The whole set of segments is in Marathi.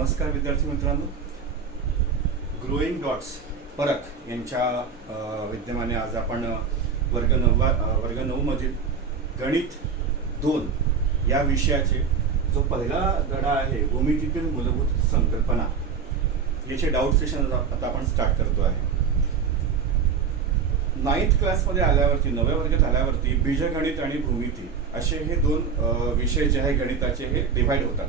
नमस्कार विद्यार्थी मित्रांनो, ग्रोईंग डॉट्स परख यांच्या विद्यमाने आज आपण वर्ग 9 मधील गणित 2 या विषयाचे जो पहिला धडा आहे भूमितीतील मूलभूत संकल्पना याचे डाऊट सेशन आता आपण स्टार्ट करतो आहे. 9th क्लासमध्ये आल्यावरती 9व्या वर्गात आल्यावरती बीजगणित आणि भूमिती असे हे दोन विषय जे आहे गणिताचे हे डिव्हाइड होतात.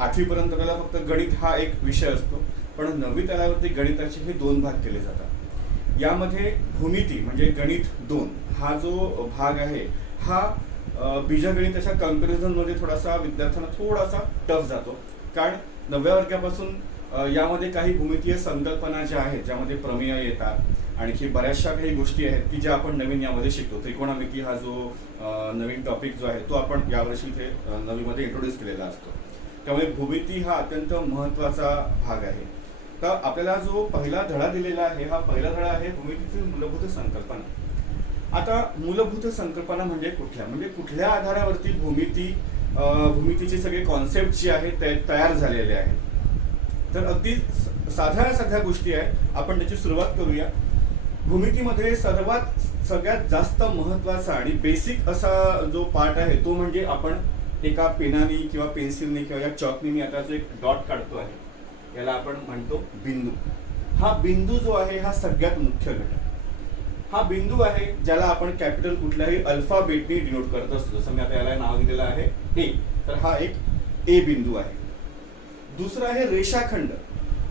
8वी पर्यंत फक्त गणित हा एक विषय असतो, पण 9वीत आल्यावरती गणिताचे हे दोन भाग केले जातात. यामध्ये भूमिती म्हणजे गणित 2 हा जो भाग आहे हा बीजगणिताच्या कंपॅरिझनमध्ये थोडासा विद्यार्थ्यांना थोडासा टफ जातो, कारण 9व्या वर्गापासून यामध्ये काही भूमितीय संकल्पना ज्या आहेत ज्यामध्ये प्रमेय येतात, आणखी बऱ्याचशा काही गोष्टी आहेत की ज्या आपण नवीन यामध्ये शिकतो. त्रिकोणमिती हा जो नवीन टॉपिक जो आहे तो आपण यावर्षी इथे 9वीमध्ये इंट्रोड्यूस केलेला असतो. त्यामुळे भूमिती हा अत्यंत महत्त्वाचा भाग आहे. तर आपल्याला जो पहिला धडा दिलेला आहे हा पहिला धडा आहे भूमितीतील मूलभूत संकल्पना. आता मूलभूत संकल्पना म्हणजे कुठल्या आधारावरती भूमितीचे सगळे कॉन्सेप्ट जे आहेत ते तयार झालेले आहेत. तर अगदी साध्या गोष्टी आहेत, आपण त्याची सुरुवात करूया. भूमितीमध्ये सगळ्यात जास्त महत्त्वाचा आणि बेसिक असा जो पार्ट आहे तो म्हणजे आपण एका पेनाने किंवा पेन्सिलने किंवा या चॉकने मी आता जो एक डॉट काढतो आहे याला आपण म्हणतो बिंदू. हा बिंदू जो आहे हा सगळ्यात मुख्य घटक. हा बिंदू आहे ज्याला आपण कॅपिटल कुठल्याही अल्फाबेटने डिनोट करत असतो. जसं मी आता याला नाव दिलेलं आहे ए, तर हा एक ए बिंदू आहे. दुसरा आहे रेषाखंड.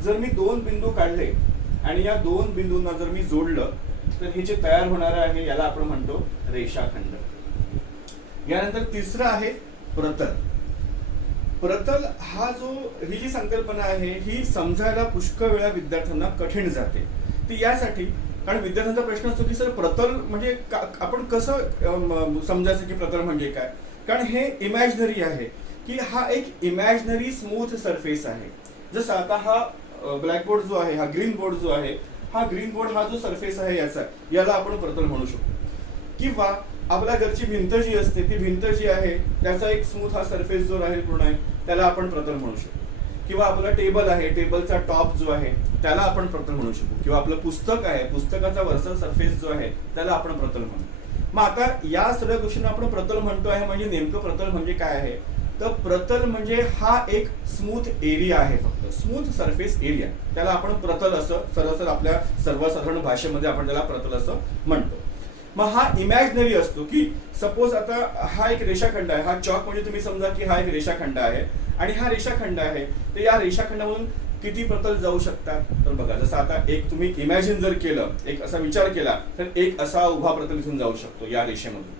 जर मी दोन बिंदू काढले आणि या दोन बिंदूंना जर मी जोडलं तर हे जे तयार होणार आहे याला आपण म्हणतो रेषाखंड. यानंतर तिसरं आहे प्रतल. प्रतल ही जी संकल्पना आहे ही समजायला पुष्कळ वेळा विद्यार्थ्यांना कठीण जाते. ती यासाठी कारण विद्यार्थ्यांचा प्रश्न असतो की सर प्रतल म्हणजे आपण कसं समजायचं की प्रतल म्हणजे काय. कारण हे इमॅजिनरी आहे की हा एक इमॅजिनरी स्मूथ सरफेस आहे. जसं आता हा ब्लॅकबोर्ड जो आहे, हा ग्रीन बोर्ड जो आहे, हा ग्रीन बोर्ड हा जो सरफेस आहे याला आपण प्रतल म्हणू शकतो. किंवा आपल्या घरची भिंत जी असते ती भिंत जी आहे त्याचा एक स्मूथ हा सरफेस जो राहील पूर्ण आहे त्याला आपण प्रतल म्हणू शकतो. किंवा आपला टेबल आहे, टेबलचा टॉप जो आहे त्याला आपण प्रतल म्हणू शकतो. किंवा आपलं पुस्तक आहे, पुस्तकाचा वरचा सरफेस जो आहे त्याला आपण प्रतल म्हणू. मग आता या सगळ्या गोष्टींना आपण प्रतल म्हणतो आहे, म्हणजे नेमकं प्रतल म्हणजे काय आहे. तर प्रतल म्हणजे हा एक स्मूथ एरिया आहे, फक्त स्मूथ सरफेस एरिया, त्याला आपण प्रतल असं सरळ आपल्या सर्वसाधारण भाषेमध्ये आपण त्याला प्रतल असं म्हणतो. मग हा इमॅजिनरी असतो की सपोज आता हा एक रेषाखंड आहे, हा चॉक म्हणजे तुम्ही समजा की हा एक रेषाखंड आहे आणि हा रेषाखंड आहे. तर या रेषाखंडामधून किती प्रतल जाऊ शकतात. तर बघा, जसं आता एक तुम्ही इमॅजिन जर केलं, एक असा विचार केला तर एक असा उभा प्रतल इथून जाऊ शकतो या रेषेमधून,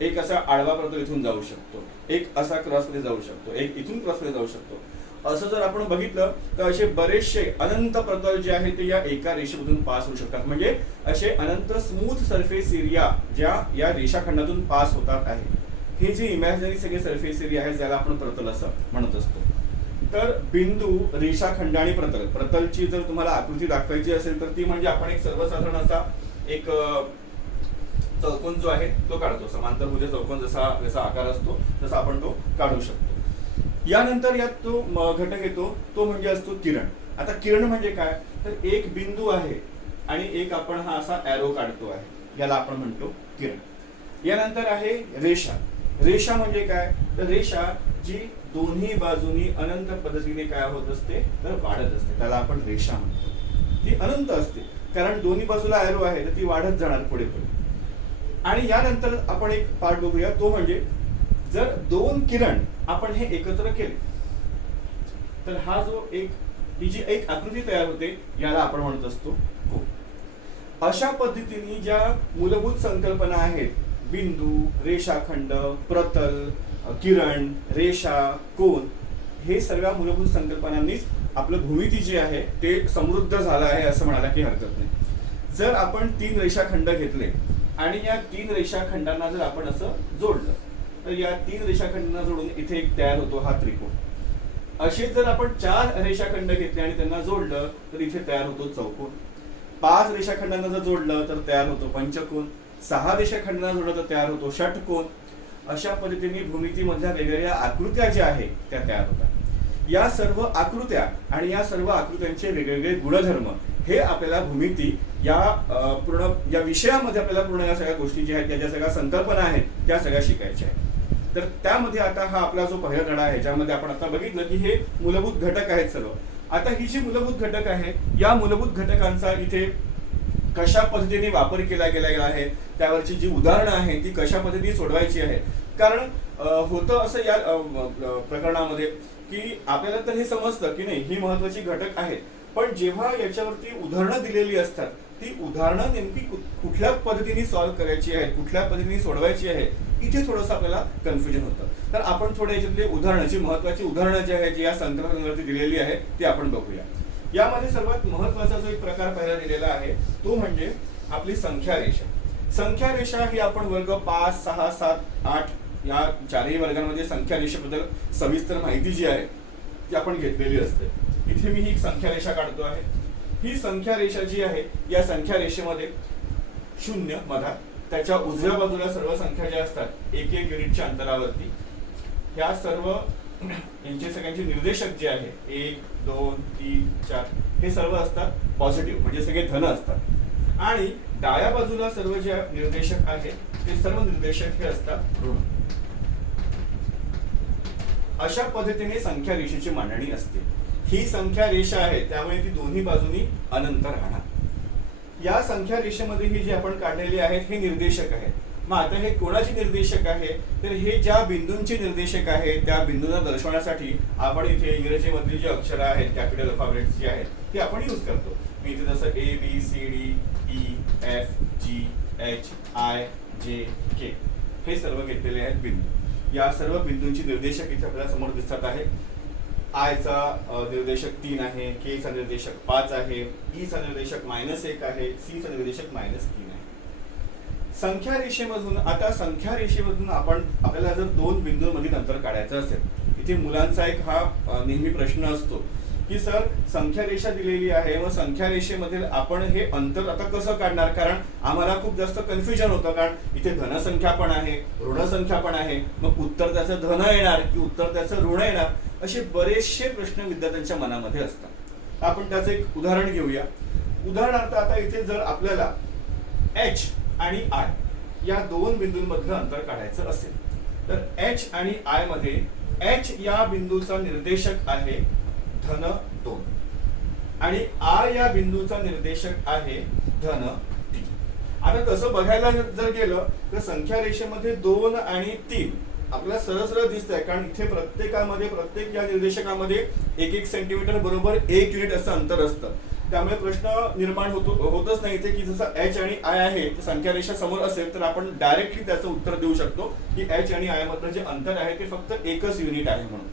एक असा आडवा प्रतल इथून जाऊ शकतो, एक असा क्रॉसमध्ये जाऊ शकतो, एक इथून क्रॉसमध्ये जाऊ शकतो. असं जर आपण बघितलं तर असे बरेचसे अनंत प्रतल जे आहे ते या एका रेषेमधून पास होऊ शकतात. म्हणजे असे अनंत स्मूथ सरफेस एरिया ज्या या रेषाखंडातून पास होतात आहे. हे जे इमॅजिनरी सगळे सरफेस एरिया आहे ज्याला आपण प्रतल असं म्हणत असतो. तर बिंदू, रेषाखंड आणि प्रतल. प्रतलची जर तुम्हाला आकृती दाखवायची असेल तर ती म्हणजे आपण एक सर्वसाधारण असा एक चौकोन जो आहे तो काढतो. समांतरभुज चौकोन जसा आकार असतो तसा आपण तो काढू शकतो. यानंतर यात तो घटक येतो तो म्हणजे असतो किरण. आता किरण म्हणजे काय, तर एक बिंदू आहे आणि एक आपण हा असा एरो काढतो आहे, याला आपण म्हणतो किरण. यानंतर आहे रेषा. रेषा म्हणजे काय, तर रेषा जी दोन्ही बाजूनी अनंत पद्धतीने काय होत असते तर वाढत असते, त्याला आपण रेषा म्हणतो. ती अनंत असते कारण दोन्ही बाजूला एरो आहे तर ती वाढत जाणार पुढे पुढे. आणि यानंतर आपण एक पार्ट बघूया, तो म्हणजे जर दोन किरण आपण हे एकत्र केले तर हा जो ही जी एक आकृती तयार होते याला आपण म्हणत असतो कोन. अशा पद्धतीने ज्या मूलभूत संकल्पना आहेत, बिंदू, रेषाखंड, प्रतल, किरण, रेषा, कोन, हे सगळ्या मूलभूत संकल्पनांनीच आपलं भूमिती जे आहे ते समृद्ध झालं आहे असं म्हणायला काही हरकत नाही. जर आपण 3 रेषाखंड घेतले आणि या 3 रेषाखंडांना जर आपण असं जोडलं तर या 3 रेषाखंडांना जोडून इथे एक तयार होतो हा त्रिकोण. असे जर आपण 4 रेषाखंड घेतले आणि त्यांना जोडलं तर इथे तयार होतो चौकोन. 5 रेषाखंडांना जर जोडलं तर तयार होतो पंचकोन. 6 रेषाखंडांना जोडलं तर तयार होतो षटकोन. अशा पद्धतीने भूमितीमधल्या वेगवेगळ्या आकृत्या ज्या आहेत त्या तयार होतात. या सर्व आकृत्या आणि या सर्व आकृत्यांचे वेगवेगळे गुणधर्म हे आपल्याला भूमिती या पूर्ण या विषयामध्ये आपल्याला पूर्ण या सगळ्या गोष्टी ज्या आहेत, ज्या सगळ्या संकल्पना आहेत, त्या सगळ्या शिकायच्या आहेत. तर त्यामध्ये आता हा आपला जो पहिला धडा आहे, ज्यामध्ये आपण आता बघितलं की हे मूलभूत घटक आहेत सर्व. आता ही जी मूलभूत घटक आहे, या मूलभूत घटकांचा इथे कशा पद्धतीने वापर केला गेला आहे, त्यावरची जी उदाहरणं आहेत ती कशा पद्धतीने सोडवायची आहे. कारण होतं असं या प्रकरणामध्ये की आपल्याला तर हे समजतं की नाही ही महत्वाची घटक आहेत, पण जेव्हा याच्यावरती उदाहरणं दिलेली असतात ती उदाहरणं नेमकी कुठल्या पद्धतीने सॉल्व्ह करायची आहे, कुठल्या पद्धतीने सोडवायची आहे, इथे थोडंसं आपल्याला कन्फ्युजन होतं. तर आपण थोडे याच्यातले उदाहरणाची महत्वाची उदाहरणं जी आहेत जी या संकल्पनेवरती दिलेली आहे ती आपण बघूया. यामध्ये सर्वात महत्वाचा जो एक प्रकार पहिला दिलेला आहे तो म्हणजे आपली संख्या रेषा. संख्या रेषा ही आपण वर्ग 5, 6, 7, 8 या चारही वर्गांमध्ये संख्या रेषेबद्दल सविस्तर माहिती जी आहे ती आपण घेतलेली असते. इथे मी ही संख्या रेषा काढतो आहे. ही संख्या रेषा जी आहे या संख्या रेषेमध्ये 0 मधात, त्याच्या उजव्या बाजूला सर्व संख्या ज्या असतात 1-1 युनिटच्या अंतरावरती, ह्या सर्व यांचे सगळ्यांचे निर्देशक जे आहे 1, 2, 3, 4 हे सर्व असतात पॉझिटिव्ह, म्हणजे सगळे धन असतात. आणि डाव्या बाजूला सर्व जे निर्देशक आहेत ते सर्व निर्देशक हे असतात ऋण. अशा पद्धतीने संख्या रेषेची मांडणी असते. ही संख्या रेषा आहे त्यामुळे ती दोन्ही बाजूनी अनंत राहणार. या संख्या रेषेमध्ये ही जी आपण काढलेली आहेत हे निर्देशक आहेत. मग आता हे कोणाचे निर्देशक आहे, तर हे ज्या बिंदूंचे निर्देशक आहे त्या बिंदूंना दर्शवण्यासाठी आपण इथे इंग्रजीमधली जी अक्षरं आहेत कॅपिटल अल्फाबेट्स जी आहेत ते आपण यूज करतो. मी इथे जसं ABCDEFGHIJK हे सर्व घेतलेले आहेत बिंदू. या सर्व बिंदूंची निर्देशक इथे आपल्याला समोर दिसत आहे. I चा निर्देशक 3 आहे, K चा निर्देशक 5 आहे, E चा निर्देशक -1 आहे, C चा निर्देशक -3 आहे. संख्या रेषेमधून आता संख्या रेषेमधून आपल्याला जर दोन बिंदूंमधील अंतर काढायचं असेल, इथे मुलांचा एक हा नेहमी प्रश्न असतो की सर संख्या रेषा दिलेली आहे, मग संख्या रेषेमधील आपण हे अंतर आता कसं काढणार, कारण आम्हाला खूप जास्त कन्फ्युजन होतं. कारण इथे धनसंख्या पण आहे, ऋणसंख्या पण आहे, मग उत्तर त्याचं धन येणार की उत्तर त्याचं ऋण येणार, असे बरेचसे प्रश्न विद्यार्थ्यांच्या मनामध्ये असतात. आपण त्याचं एक उदाहरण घेऊया. उदाहरणार्थ आता इथे जर आपल्याला H आणि I या दोन बिंदूंमधलं अंतर काढायचं असेल तर H आणि I मध्ये H या बिंदूचा निर्देशक आहे धन 2 आणि I या बिंदूचा निर्देशक आहे धन 3. आता तसं बघायला जर गेलं तर संख्या रेषेमध्ये 2 आणि 3 आपल्याला सरळ सरळ दिसतंय, कारण इथे प्रत्येक या निर्देशकामध्ये 1-1 सेंटीमीटर बरोबर 1 युनिट असं अंतर असतं. त्यामुळे प्रश्न निर्माण होतच नाही इथे की जसं H आणि I आहे संख्या रेषा समोर असेल तर आपण डायरेक्टली त्याचं उत्तर देऊ शकतो की H आणि I मधलं जे अंतर आहे ते फक्त 1च युनिट आहे म्हणून,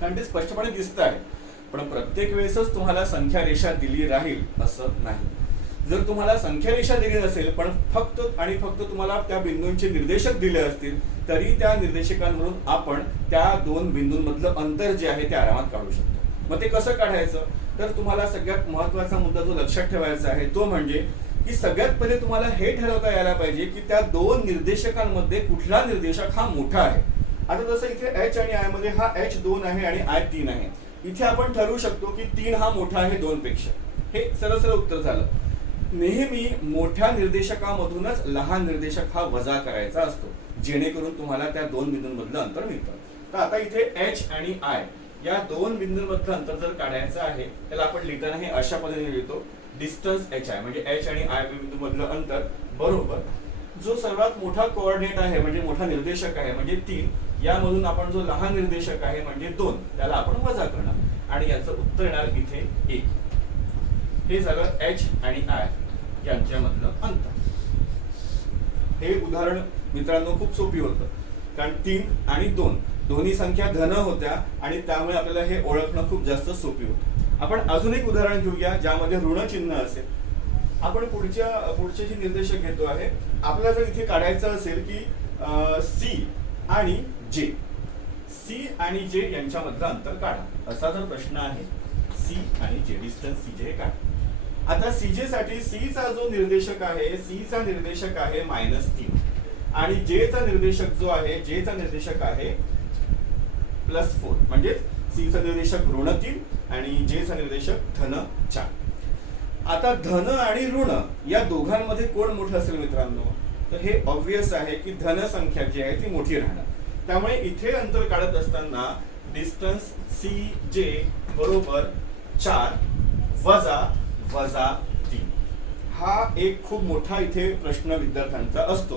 कारण ते स्पष्टपणे दिसत आहे. पण प्रत्येक वेळेसच तुम्हाला संख्या रेषा दिली राहील असं नाही. जर तुम्हाला संख्या रेषा दिली नसेल पण फक्त तुम्हाला त्या बिंदूंचे निर्देशक दिले असतील तरी त्या निर्देशकांवरून आपण त्या दोन बिंदूंमधलं अंतर जे आहे ते आरामात काढू शकतो. मग ते कसं काढायचं, तर तुम्हाला सगळ्यात महत्त्वाचा मुद्दा जो लक्षात ठेवायचा आहे तो म्हणजे की सगळ्यात पहिले तुम्हाला हे ठरवता यायला पाहिजे की त्या दोन निर्देशकांमध्ये कुठला निर्देशक हा मोठा आहे. आता जसं इथे H आणि I मध्ये हा H 2 आहे आणि I 3 आहे. इथे आपण ठरवू शकतो की 3 हा मोठा आहे 2 पेक्षा. हे सरळ उत्तर झालं. नेहमी मोठ्या निर्देशकामधूनच लहान निर्देशक हा वजा करायचा असतो जेणेकरून तुम्हाला त्या दोन बिंदूंमधलं अंतर मिळतं. तर आता इथे H आणि I या दोन बिंदूंमधलं अंतर जर काढायचं आहे त्याला आपण लिहिताना हे अशा पद्धतीने लिहितो डिस्टन्स HI म्हणजे H आणि I बिंदूमधलं अंतर बरोबर जो सर्वात मोठा कोऑर्डिनेट आहे म्हणजे मोठा निर्देशक आहे म्हणजे 3, यामधून आपण जो लहान निर्देशक आहे म्हणजे 2 त्याला आपण वजा करणार आणि याचं उत्तर येणार इथे 1. हे झालं H आणि I यांच्यामधलं अंतर. हे उदाहरण मित्रांनो खूप सोपी होतं कारण 3 आणि 2 दोन्ही संख्या धन होत्या आणि त्यामुळे आपल्याला हे ओळखणं खूप जास्त सोपी होतं. आपण अजून एक उदाहरण घेऊया ज्यामध्ये ऋण चिन्ह असेल. आपण पुढचे जे निर्देशक घेतो आहे आपल्याला जर इथे काढायचं असेल की C आणि J यांच्यामधलं अंतर काढा असा जर प्रश्न आहे. C आणि J डिस्टन्स CJ काढा. आता CJ साठी C चा जो निर्देशक आहे C चा निर्देशक आहे -3 आणि J चा निर्देशक जो आहे J चा निर्देशक आहे +4 म्हणजे सी चा निर्देशक ऋण 3 आणि जे चा निर्देशक धन 4. आता धन आणि ऋण या दोघांमध्ये कोण मोठं असेल मित्रांनो, तर हे ऑब्वियस आहे की धन संख्या जी आहे ती मोठी राहणार. त्यामुळे इथे अंतर काढत असताना डिस्टन्स सी जे बरोबर 4 वजा वजा 3 हा एक खूप मोठा इथे प्रश्न विद्यार्थ्यांचा असतो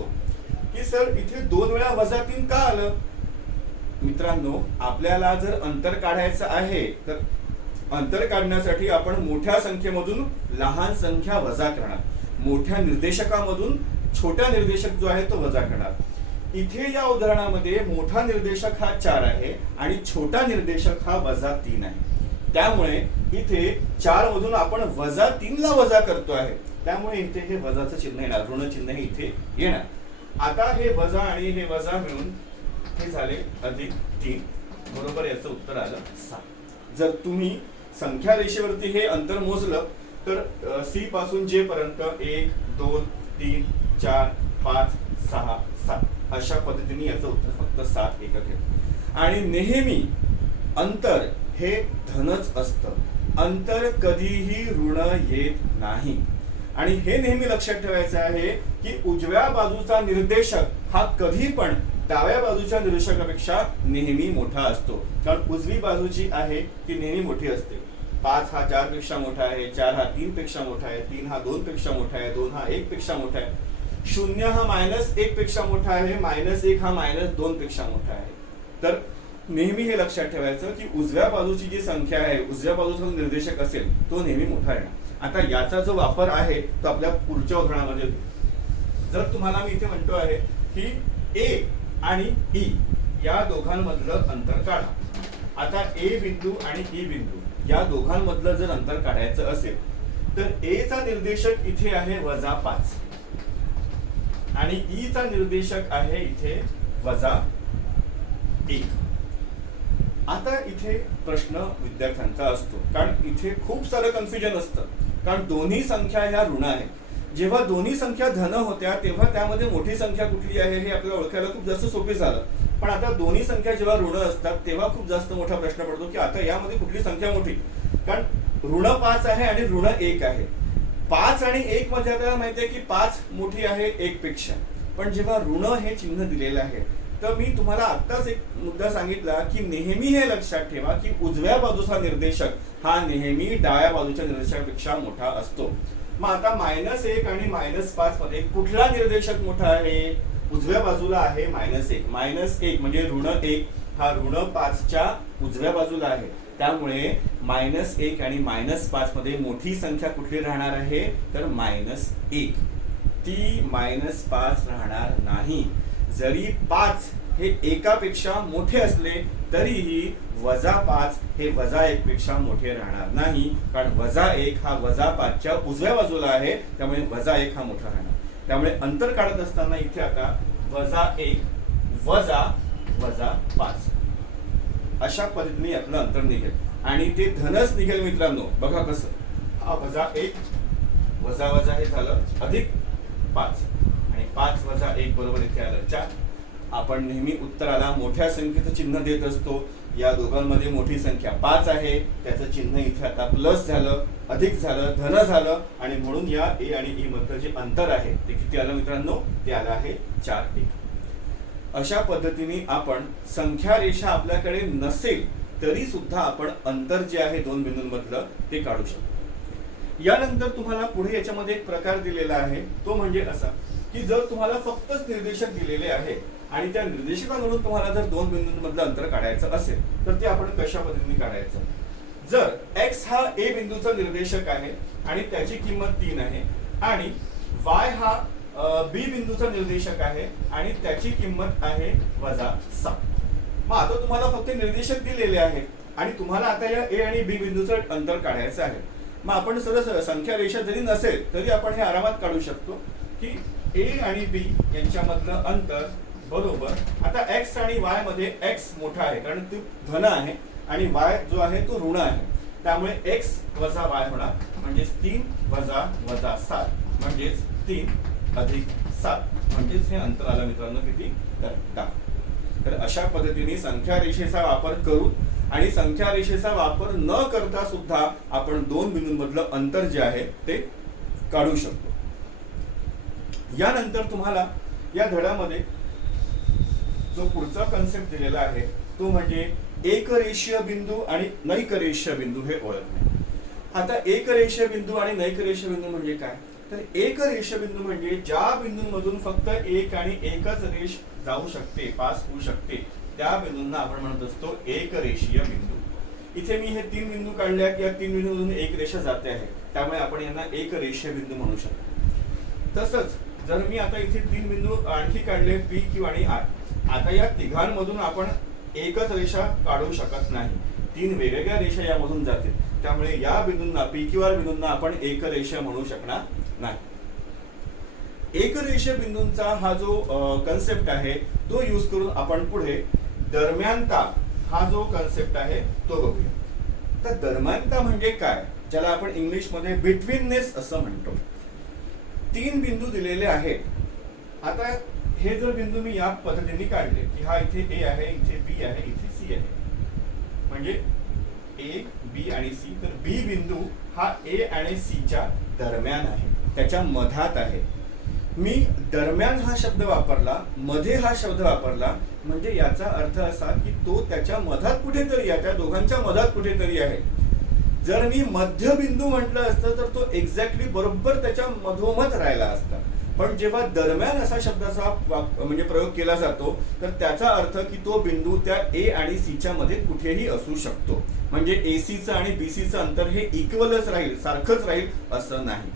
की सर इथे 2 वेळा वजा 3 का आलं. मित्रांनो, आपल्याला जर अंतर काढायचं आहे तर अंतर काढण्यासाठी आपण मोठ्या संख्येमधून लहान संख्या वजा करणार, मोठ्या निर्देशकामधून छोटा निर्देशक जो आहे तो वजा करणार. इथे या उदाहरणामध्ये मोठा निर्देशक हा 4 आहे आणि छोटा निर्देशक हा वजा 3 आहे. त्यामुळे इथे 4 मधून आपण वजा 3 ला वजा करतो आहे, त्यामुळे इथे हे वजाचं चिन्ह येणार, ऋण चिन्ह हे इथे येणार. आता हे वजा आणि हे वजा मिळून हे झाले अधिक 3 बरोबर याचं उत्तर आलं 6. जर तुम्ही संख्या रेषेवरती हे अंतर मोजलं तर सी पासून जे पर्यंत 1 2 3 4 5 6 7 अशा पद्धतीने याचं उत्तर फक्त 7 एकक आहे. आणि नेहमी अंतर हे धनच असतं, अंतर कधीही ऋण येत नाही. आणि हे नेहमी लक्षात ठेवायचं आहे की उजव्या बाजूचा निर्देशक हा कधी पण डाव्या बाजूच्या निर्देशकापेक्षा नेहमी मोठा असतो, कारण उजवी बाजू जी आहे ती नेहमी मोठी असते. 5 हा 4 पेक्षा मोठा आहे, 4 हा 3 पेक्षा मोठा आहे, 3 हा 2 पेक्षा मोठा आहे, 2 हा 1 पेक्षा मोठा आहे, 0 हा -1 पेक्षा मोठा आहे, -1 हा -2 पेक्षा मोठा आहे. तर नेहमी हे लक्षात ठेवायचं की उजव्या बाजूची जी संख्या आहे, उजव्या बाजूचा निर्देशक असेल तो नेहमी मोठा आहे. आता याचा जो वापर आहे तो आपल्या पुढच्या उदाहरणामध्ये, जर तुम्हाला मी इथे म्हणतो आहे की ए आणि ई या दोघांमधलं अंतर काढा. आता ए बिंदू आणि ई बिंदू या दोघांमधलं जर अंतर काढायचं असेल तर ए चा निर्देशक इथे आहे -5 आणि ई चा निर्देशक आहे इथे -1. आता इथे प्रश्न विद्यार्थ्यांचा असतो, कारण इथे खूप सारं कन्फ्युजन असतं, कारण दोन्ही संख्या ह्या ऋण आहेत. जेव्हा दोन्ही संख्या धन होत्या तेव्हा त्यामध्ये मोठी संख्या कुठली आहे हे आपल्याला ओळखायला खूप जास्त सोपे झालं. पण आता दोन्ही संख्या जेव्हा ऋण असतात तेव्हा खूप जास्त मोठा प्रश्न पडतो की आता यामध्ये कुठली संख्या मोठी, कारण ऋण 5 आहे आणि ऋण 1 आहे. 5 आणि 1 मध्ये आपल्याला माहिती आहे की 5 मोठी आहे 1 पेक्षा, पण जेव्हा ऋण हे चिन्ह दिलेलं आहे तर मी तुम्हाला आत्ताच एक मुद्दा सांगितला की नेहमी हे लक्षात ठेवा की उजव्या बाजूचा निर्देशक हा नेहमी डाव्या बाजूच्या निर्देशकापेक्षा मोठा असतो. मग आता -1 आणि -5 मध्ये कुठला निर्देशक मोठा आहे? उजव्या बाजूला आहे -1. -1 म्हणजे ऋण 1 हा ऋण 5 च्या उजव्या बाजूला आहे, त्यामुळे -1 आणि -5 मध्ये मोठी संख्या कुठली राहणार आहे तर -1. ती -5 राहणार नाही. जरी 5 हे एकापेक्षा मोठे असले तरीही -5 हे -1 पेक्षा मोठे राहणार नाही, कारण -1 हा -5 च्या उजव्या बाजूला आहे, त्यामुळे -1 हा मोठा राहणार. त्यामुळे अंतर काढत असताना इथे आता -1 वजा -5 अशा पद्धतीने यातलं अंतर निघेल आणि ते धनच निघेल मित्रांनो. बघा कसं, हा -1 वजा वजा हे झालं अधिक 5 आणि 5 वजा 1 बरोबर इथे आलं 4. आपण नेहमी उत्तराला मोठ्या संख्येचं चिन्ह देत असतो. या दोघांमध्ये मोठी संख्या 5 आहे, त्याचं चिन्ह इथे आता प्लस झालं, अधिक झालं, धन झालं आणि म्हणून या ए आणि ई मधलं जे अंतर आहे ते किती आलं मित्रांनो? ते आलं आहे 4 एकक. अशा पद्धतीने आपण संख्या रेषा आपल्याकडे नसेल तरी सुद्धा आपण अंतर जे आहे दोन बिंदूंमधलं ते काढू शकतो. यानंतर तुम्हाला पुढे याच्यामध्ये एक प्रकार दिलेला आहे, तो म्हणजे असा की जर तुम्हाला फक्तच निर्देशक दिलेले आहे आणि त्या निर्देशकावरून तुम्हाला जर दोन बिंदूंमधलं अंतर काढायचं असेल तर ते आपण कशा पद्धतीने काढायचं? जर x हा a बिंदूचा निर्देशक आहे आणि त्याची किंमत 3 आहे आणि y हा b बिंदूचा निर्देशक आहे आणि त्याची किंमत आहे -7. मग आता तुम्हाला फक्त निर्देशक दिलेले आहेत आणि तुम्हाला आता या a आणि b बिंदूचं अंतर काढायचं आहे. मग आपण सरळ संख्या रेषा जरी नसेल तरी आपण हे आरामात काढू शकतो की a आणि b यांच्यामधलं अंतर बरोबर, आता x आणि y मध्ये x मोठा आहे कारण तो धन आहे आणि y जो आहे तो ऋण आहे, त्यामुळे x वजा y होणार म्हणजेच 3 वजा 7 म्हणजेच 3 अधिक 7 म्हणजेच हे अंतर आलं मित्रांनो किती? तर 10. तर अशा पद्धतीने संख्या रेषेचा वापर करून आणि संख्या रेषेचा वापर न करता सुद्धा आपण दोन बिंदूंमधलं अंतर जे आहे ते काढू शकतो. यानंतर तुम्हाला या धड्यामध्ये जो पुढचा कन्सेप्ट दिलेला आहे तो म्हणजे एकरेषीय बिंदू आणि नैकरेषीय बिंदू हे ओळखणे. आता एकरेषीय बिंदू आणि नैकरेषीय बिंदू म्हणजे काय, तर एकरेषीय बिंदू म्हणजे ज्या बिंदूंमधून फक्त एक आणि एकच रेष जाऊ शकते, पास होऊ शकते, त्या बिंदूंना आपण म्हणत असतो एकरेषीय बिंदू. इथे मी हे तीन बिंदू काढले आहेत, या तीन बिंदूंमधून एक रेषा जाते आहे, त्यामुळे आपण यांना एकरेषीय बिंदू म्हणू शकतो. तसंच जर मी आता इथे तीन बिंदू आणखी काढले पी, क्यू आणि आर, आता या तिघांमधून आपण एकच रेषा काढू शकत नाही, तीन वेगवेगळ्या रेषा यामधून जातील, त्यामुळे या बिंदूंना पी क्यू आर बिंदूंना आपण एकरेषीय म्हणू शकणार नाही. एकरेषीय बिंदूंचा हा जो कन्सेप्ट आहे तो यूज करून आपण पुढे दरम्यानता हा जो कन्सेप्ट आहे तो बघूया. तर दरम्यानता म्हणजे काय, ज्याला आपण इंग्लिश मध्ये बिटवीननेस असं म्हणतो. तीन बिंदू दिलेले आहेत. आता हे जर बिंदू मी या पद्धतीने काढले की हा इथे ए आहे, इथे बी आहे, इथे सी आहे, म्हणजे ए बी आणि सी, तर बी बिंदू हा ए आणि सी च्या दरम्यान आहे, त्याच्या मधात आहे. मी दरम्यान हा शब्द वापरला, मध्ये हा शब्द वापरला, म्हणजे याचा अर्थ असा की तो त्याच्या मधात कुठेतरी आहे, त्या दोघांच्या मधात कुठेतरी आहे. जर मी मध्यबिंदू म्हटलं असतं तर तो एक्झॅक्टली बरोबर त्याच्या मधोमध राहिला असता, पण जेव्हा दरम्यान असा शब्दाचा म्हणजे प्रयोग केला जातो तर त्याचा अर्थ की तो बिंदू त्या ए आणि सी च्या मध्ये कुठेही असू शकतो. म्हणजे एसीचं आणि बीसीचं अंतर हे इक्वलच राहील, सारखंच राहील असं नाही.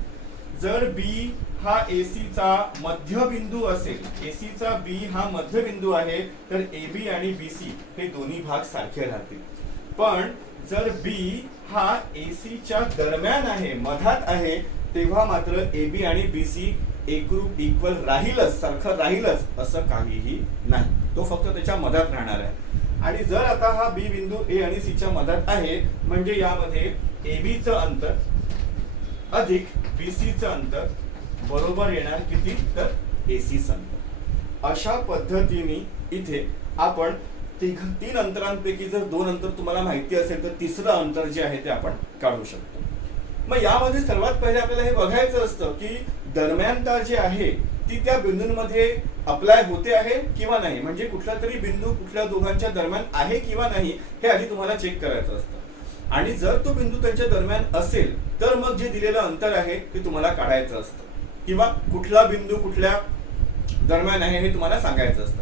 जर बी हा एसीचा मध्यबिंदू असेल, एसीचा बी हा मध्यबिंदू आहे, तर एबी आणि बीसी हे दोन्ही भाग सारखे राहतील. पण जर बी हा एसीच्या दरम्यान आहे, मधात आहे, तेव्हा मात्र एबी आणि बीसी एकरूप इक्वल राहीलच, सारखं राहीलच असं काहीही नाही, तो फक्त त्याच्या मधात राहणार आहे. आणि जर आता हा बी बिंदू ए आणि सी च्या मधात आहे, म्हणजे यामध्ये एबीचं अंतर अधिक बीसीचं अंतर बरोबर येणार किती, तर एसीचं अंतर. अशा पद्धतीने इथे आपण तीन अंतरांपैकी जर दोन अंतर तुम्हाला माहिती असेल तर तिसरं अंतर जे आहे ते आपण काढू शकतो. मग यामध्ये सर्वात पहिले आपल्याला हे बघायचं असतं की दरम्यानता जी आहे ती त्या बिंदूंमध्ये अप्लाय होते आहे किंवा नाही, म्हणजे कुठला तरी बिंदू कुठल्या दोघांच्या दरम्यान आहे किंवा नाही हे आधी तुम्हाला चेक करायचं असतं. आणि जर तो बिंदू त्यांच्या दरम्यान असेल तर मग जे दिलेलं अंतर आहे ते तुम्हाला काढायचं असतं, किंवा कुठला बिंदू कुठल्या दरम्यान आहे हे तुम्हाला सांगायचं असतं.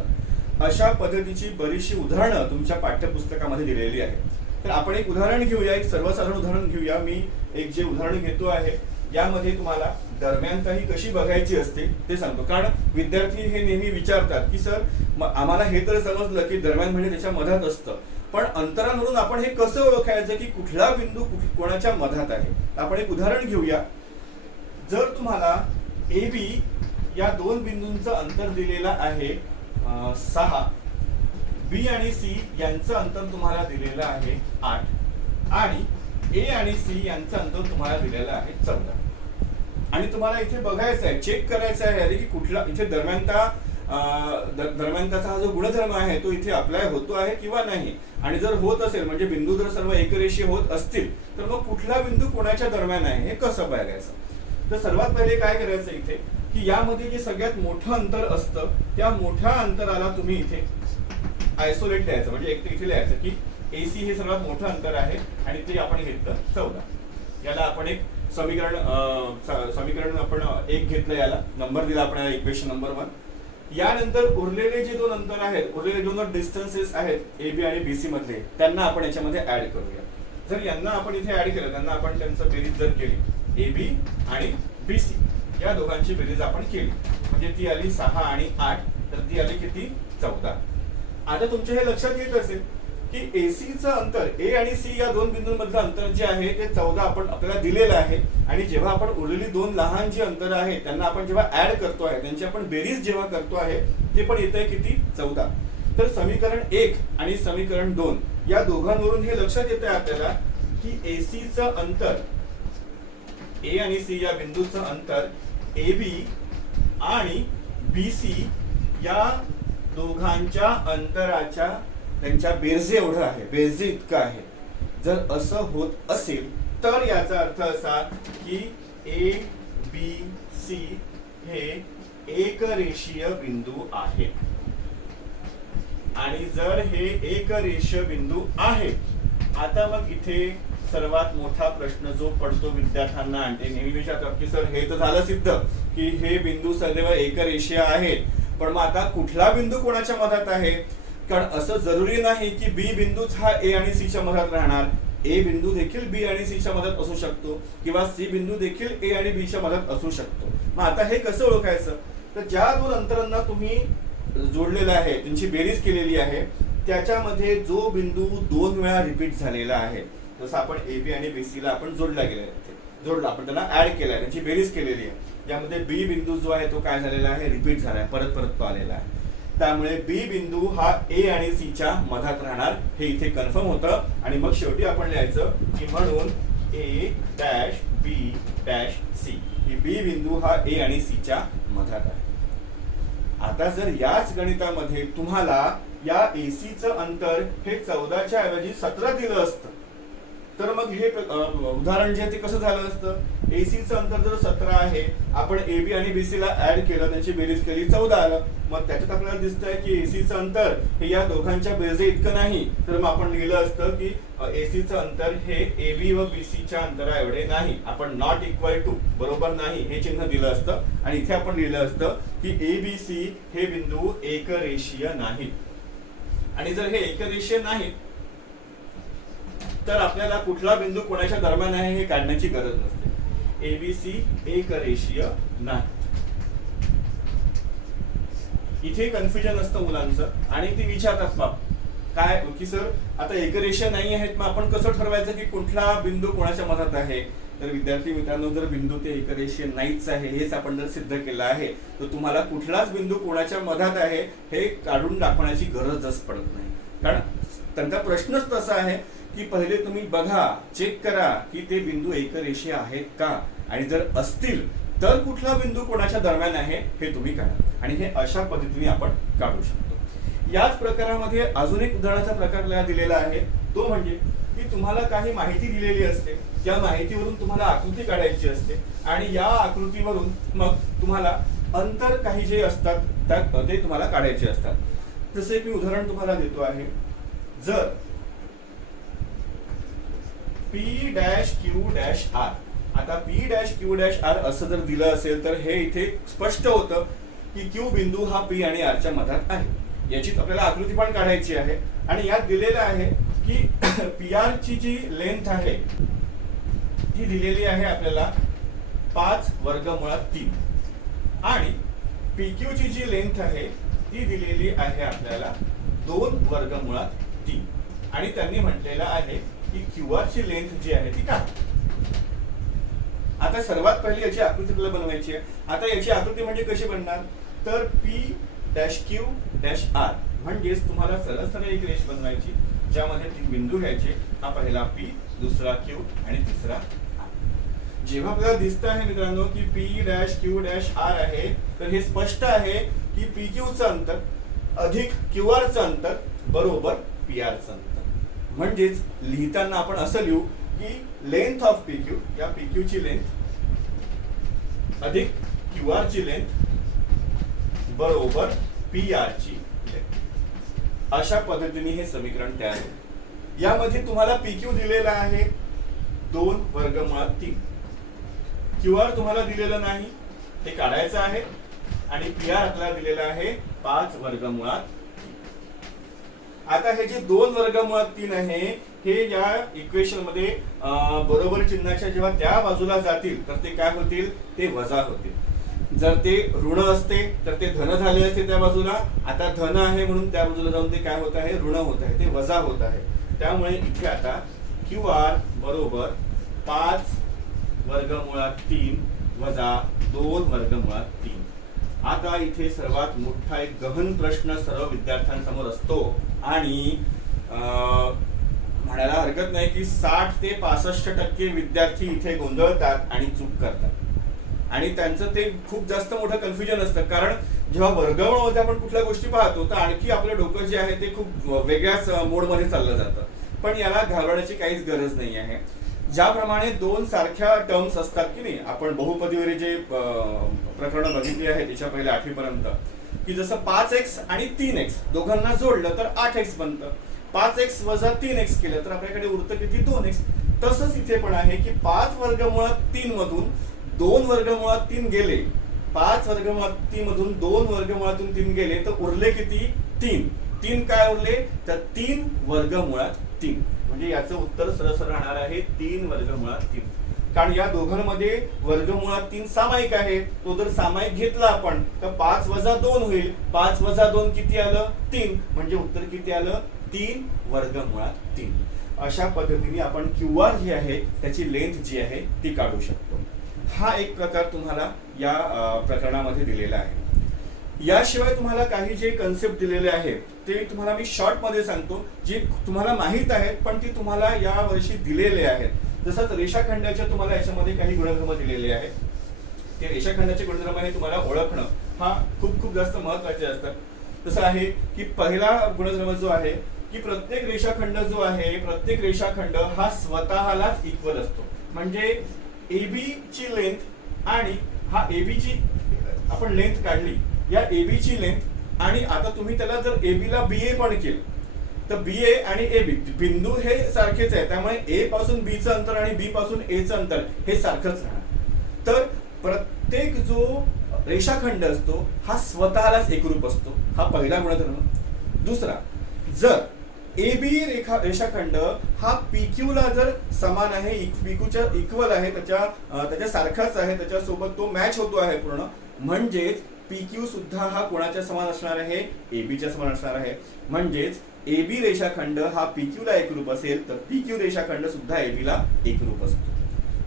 अशा पद्धतीची बरीचशी उदाहरणं तुमच्या पाठ्यपुस्तकामध्ये दिलेली आहेत. तर आपण एक उदाहरण घेऊया, एक सर्वसाधारण उदाहरण घेऊया. मी एक जे उदाहरण घेतो आहे यामध्ये तुम्हाला दरम्यानता ही कशी बघायची असते ते सांगतो. कारण विद्यार्थी हे नेहमी विचारतात की सर आम्हाला हे तर समजलं की दरम्यान म्हणजे त्याच्या मधात असतं, पण अंतरावरून आपण हे कसं ओळखायचं की कुठला बिंदू कोणाच्या मधात आहे. आपण एक उदाहरण घेऊया. जर तुम्हाला ए बी या दोन बिंदूंचं अंतर दिलेलं आहे 6, बी आणि सी यांचं अंतर तुम्हाला दिलेलं आहे 8, आणि ए आणि सी यांचं अंतर तुम्हाला दिलेलं आहे 14. आणि तुम्हाला इथे बघायचं आहे, चेक करायचं आहे की कुठला इथे दरम्यानताचा हा जो गुणधर्म आहे तो इथे अप्लाय होतो आहे किंवा नाही. आणि जर होत असेल म्हणजे बिंदू जर सर्व एकरेषीय होत असतील तर मग कुठला बिंदू कोणाच्या दरम्यान आहे हे कसं बघायचं. तर सर्वात पहिले काय करायचं इथे की यामध्ये जे सगळ्यात मोठं अंतर असतं त्या मोठ्या अंतराला तुम्ही इथे आयसोलेट द्यायचं, म्हणजे एक इथे लिहायचं की एसी हे सर्वात मोठं अंतर आहे आणि ते आपण घेतलं 14. याला आपण एक समीकरण आपण एक घेतलं, याला नंबर दिला आपण इक्वेशन नंबर 1. यानंतर उरलेले जे दोन अंतर आहेत, उरलेले दोन डिस्टन्सेस आहेत ए बी आणि बीसी मधले, त्यांना आपण याच्यामध्ये ऍड करूया. जर यांना आपण इथे ऍड केलं, त्यांना आपण त्यांचं बेरीज जर केली, ए बी आणि बीसी या दोघांची बेरीज आपण केली, म्हणजे ती आली 6 आणि 8, तर ती आली किती 14. आता तुमच्या हे लक्षात येत असेल की एसीचं अंतर ए आणि सी या दोन बिंदूंमधलं अंतर जे आहे ते 14 आपण आपल्याला दिलेलं आहे. आणि जेव्हा आपण उरलेली दोन लहान जी अंतर आहे त्यांना आपण जेव्हा ऍड करतो आहे, त्यांची आपण बेरीज जेव्हा करतो आहे ते पण येत आहे किती 14. तर समीकरण 1 आणि समीकरण 2 या दोघांवरून हे लक्षात येत आहे आपल्याला की एसीचं अंतर, ए आणि सी या बिंदूचं अंतर ए बी आणि बी सी या दोघांच्या अंतराच्या त्यांच्या बेरजे एवढं आहे, बेरजे इतकं आहे. जर असं होत असेल तर याचा अर्थ असा की ए बी सी हे एकरेषीय बिंदू आहेत. आणि जर हे एकरेषीय बिंदू आहेत, आता मग इथे सर्वात मोठा प्रश्न जो पडतो विद्यार्थ्यांना आणि नेहमी विचारतात की सर हे तर झालं सिद्ध की हे बिंदू सदैव एकरेषीय आहेत, पण मग आता कुठला बिंदू कोणाच्या मधात आहे? कारण असं जरुरी नाही की बी बिंदूच हा ए आणि सी च्या मधात राहणार. ए बिंदू देखील बी आणि सी च्या मधात असू शकतो किंवा सी बिंदू देखील ए आणि बी च्या मधात असू शकतो. मग आता हे कसं ओळखायचं? तर ज्या दोन अंतरांना तुम्ही जोडलेला आहे, त्यांची बेरीज केलेली आहे, त्याच्यामध्ये जो बिंदू 2 वेळा रिपीट झालेला आहे, जसं आपण ए बी आणि बी सी ला आपण जोडला आपण त्यांना ऍड केलाय, त्यांची बेरीज केलेली आहे. यामध्ये बी बिंदू जो आहे तो काय झालेला आहे? रिपीट झालाय, परत परत तो आलेला आहे. त्यामुळे बी बिंदू हा ए आणि सी च्या मधात राहणार हे इथे कन्फर्म होतं. आणि मग शेवटी आपण लिहायचं की म्हणून A dash B dash C, ही बी बिंदू हा ए आणि सी च्या मधात आहे. आता जर याच गणितामध्ये तुम्हाला या एसीचं अंतर हे 14च्या ऐवजी 17 दिलं असतं, तर मग हे उदाहरण जे आहे ते कसं झालं असतं? एसीचं अंतर जर 17 आहे, आपण ए बी आणि बी सी ला ऍड केलं, त्यांची बेरीज केली, 14 आलं. मग त्याच्यात आपल्याला दिसतंय की एसीचं अंतर हे या दोघांच्या बेरजे इतकं नाही, तर मग आपण लिहिलं असतं की एसीचं अंतर हे ए बी व बी सी च्या अंतरा एवढे नाही. आपण नॉट इक्वल टू, बरोबर नाही, हे चिन्ह दिलं असतं. आणि इथे आपण लिहिलं असतं की ए बी सी हे बिंदू एकरेषीय नाहीत. आणि जर हे एकरेषीय नाहीत तर आपल्याला कुठला बिंदू कोणाच्या दरम्यान आहे हे काढण्याची गरज नसते. ए बी सी एकरेषीय नाही. इथे कन्फ्युजन असतं मुलांचं आणि ती विचारतात बाप काय की सर आता एकरेषीय नाही आहेत, मग आपण कसं ठरवायचं की कुठला बिंदू कोणाच्या मधात आहे? तर विद्यार्थी मित्रांनो, जर बिंदू ते एकरेषीय नाहीच आहे हेच आपण जर सिद्ध केलं आहे, तर तुम्हाला कुठलाच बिंदू कोणाच्या मधात आहे हे काढून दाखवण्याची गरजच पडत नाही. कारण त्यांचा प्रश्नच तसा आहे की पहिले तुम्ही बघा, चेक करा की ते बिंदू एकरेषीय आहेत का, आणि जर असतील तर कुठला बिंदू कोणाच्या दरम्यान आहे हे तुम्ही काढा. आणि हे अशा पद्धतीने आपण काढू शकतो. याच प्रकारामध्ये अजून एक उदाहरणाचा प्रकार आपल्याला दिलेला आहे, तो म्हणजे की तुम्हाला काही माहिती दिलेली असते, त्या माहितीवरून तुम्हाला आकृती काढायची असते आणि या आकृतीवरून मग तुम्हाला अंतर काही जे असतात ते तुम्हाला काढायचे असतात. जसे एक मी उदाहरण तुम्हाला देतो आहे. जर P dash Q dash R, आता P dash Q dash R असं जर दिलं असेल तर हे इथे स्पष्ट होतं की Q बिंदू हा P आणि R च्या मधात आहे. याची आपल्याला आकृती पण काढायची आहे आणि यात दिलेलं आहे की PR ची जी लेंथ आहे ती दिलेली आहे आपल्याला 5 वर्गमुळात 3 आणि PQ ची जी लेंथ आहे ती दिलेली आहे आपल्याला 2 वर्गमुळात 3 आणि त्यांनी म्हटलेलं आहे की QR ची लेंथ जी आहे ती काय. आता सर्वात पहिली याची आकृती आपल्याला बनवायची आहे. आता याची आकृती म्हणजे कशी बनणार? तर P dash Q dash R म्हणजेच तुम्हाला सरळ सरळ एक रेष बनवायची ज्यामध्ये 3 बिंदू घ्यायचे. हा पहिला P, दुसरा Q आणि तिसरा R. जेव्हा आपल्याला दिसतं आहे मित्रांनो की P dash Q dash R आहे, तर हे स्पष्ट आहे की PQ चं अंतर अधिक QR चं अंतर बरोबर PR चं अंतर. म्हणजेच लिहिताना आपण असं लिहू की लेंथ ऑफ PQ, या PQ ची लेंथ अधिक QR ची लेंथ बरोबर PR ची लेंथ. अशा पद्धतीने हे समीकरण तयार होईल. यामध्ये तुम्हाला PQ दिलेला आहे 2 वर्गमुळात 3, QR तुम्हाला दिलेलं नाही, ते काढायचं आहे आणि PR आपल्याला दिलेला आहे 5 वर्गमुळात 3. आता हे जे 2 वर्गमुळात 3 आहे हे या इक्वेशन मध्ये बरोबर चिन्हाच्या जेव्हा त्या बाजूला जातील तर ते काय होतील? ते वजा होतील. जर ते ऋण असते तर ते धन झाले असते त्या बाजूला. आता धन आहे म्हणून त्या बाजूला जाऊन ते काय होत आहे? ऋण होत आहे, ते वजा होत आहे. त्यामुळे इथे आता QR बरोबर 5 वर्गमुळात 3 वजा 2 वर्गमुळात 3. आता इथे सर्वात मोठा एक गहन प्रश्न सर्व विद्यार्थ्यांसमोर असतो आणि म्हणायला हरकत नाही की 60 ते 65% विद्यार्थी इथे गोंधळतात आणि चूक करतात. आणि त्यांचं ते खूप जास्त मोठं कन्फ्युजन असतं, कारण जेव्हा वर्गमूळामध्ये आपण कुठल्या गोष्टी पाहतो तर आणखी आपलं डोकं जे आहे ते खूप वेगळ्याच मोडमध्ये चाललं जातं. पण याला घाबरण्याची काहीच गरज नाही आहे. ज्याप्रमाणे दोन सारख्या टर्म्स असतात की नाही, आपण बहुपदीवरील जे प्रकरणं बघितली आहेत त्याच्या पहिले 8वी पर्यंत, की जसं 5x आणि 3x दोघांना जोडलं तर 8x बनतं, 5x वजा 3x केलं तर आपल्याकडे उरतं किती 2x. तसंच इथे पण आहे की 5 वर्गमुळात 3 मधून 2 वर्गमुळात 3 गेले, 5 वर्गमुळात 3 मधून 2 वर्गमुळातून 3 गेले तर उरले किती 3. 3 काय उरले तर 3 वर्गमुळात 3. म्हणजे याचं उत्तर सरळ सरळ राहणार आहे 3 वर्गमुळात 3. कारण या दोघांमध्ये वर्गमुळात 3 सामायिक आहे. तो जर सामायिक घेतला आपण तर 5 वजा 2 होईल. 5 वजा 2 किती आलं 3. म्हणजे उत्तर किती आलं 3 वर्गमुळात 3. अशा पद्धतीने आपण QR जी आहे त्याची लेंथ जी आहे ती काढू शकतो. हा एक प्रकार तुम्हाला या प्रकरणामध्ये दिलेला आहे. याशिवाय तुम्हाला काही जे कन्सेप्ट दिलेले आहेत ते तुम्हाला मी शॉर्ट मध्ये सांगतो, जे तुम्हाला माहित आहेत पण ती तुम्हाला या वर्षी दिलेले आहेत. जसं रेषाखंडाच्या तुम्हाला याच्यामध्ये काही गुणधर्म दिलेले आहेत. ते रेषाखंडाचे गुणधर्म हे तुम्हाला ओळखणं हा खूप खूप जास्त महत्त्वाचे असतात. तसं आहे की पहिला गुणधर्म जो आहे की प्रत्येक रेषाखंड जो आहे, प्रत्येक रेषाखंड हा स्वतःलाच इक्वल असतो. म्हणजे AB ची लेंथ आणि हा AB ची आपण लेंथ काढली, या AB ची लेंथ आणि आता तुम्ही त्याला जर AB ला BA पण केलं तर BA आणि AB बिंदू हे सारखेच आहे. त्यामुळे A पासून B चं अंतर आणि B पासून A चं अंतर हे सारखंच राहणार. तर प्रत्येक जो रेषाखंड असतो हा स्वतःलाच एकरूप असतो. हा पहिला गुणधर्म. दुसरा, जर AB रेषाखंड हा PQ ला जर समान आहे, PQ च्या इक्वल आहे, त्याच्या सारखाच आहे, त्याच्यासोबत तो मॅच होतो आहे पूर्ण, म्हणजेच PQ सुद्धा हा कोणाच्या समान असणार आहे AB च्या समान असणार आहे. म्हणजेच AB रेषाखंड हा PQ ला एकरूप असेल तर PQ रेषाखंड सुद्धा AB ला एकरूप असतो.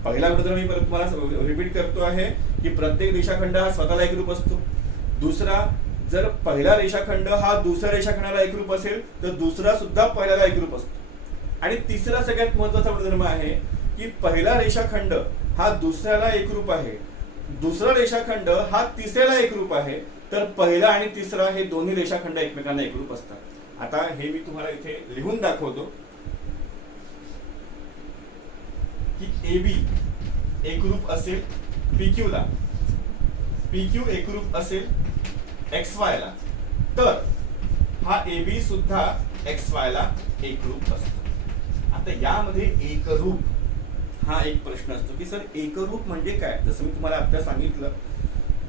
पहिला गुणधर्म मी परत तुम्हाला रिपीट करतो आहे की प्रत्येक रेषाखंड हा स्वतःला एकरूप असतो. दुसरा, जर पहिला रेषाखंड हा दुसऱ्या रेषाखंडाला एकरूप असेल तर दुसरा सुद्धा पहिल्याला एकरूप असतो. आणि तिसरा सगळ्यात महत्त्वाचा गुणधर्म आहे की पहिला रेषाखंड हा दुसऱ्याला एकरूप आहे, दुसरा रेषाखंड हा तिसऱ्याला एकरूप आहे, तर पहिला आणि तिसरा हे दोन्ही रेषाखंड एकमेकांना एकरूप असतात. आता हे मी तुम्हाला इथे लिहून दाखवतो की AB एकरूप असेल PQ ला, PQ एकरूप असेल XY ला, तर हा AB सुद्धा XY ला एकरूप असतो. आता यामध्ये एकरूप हा एक प्रश्न असतो की सर एकरूप म्हणजे काय. जसं मी तुम्हाला आता सांगितलं,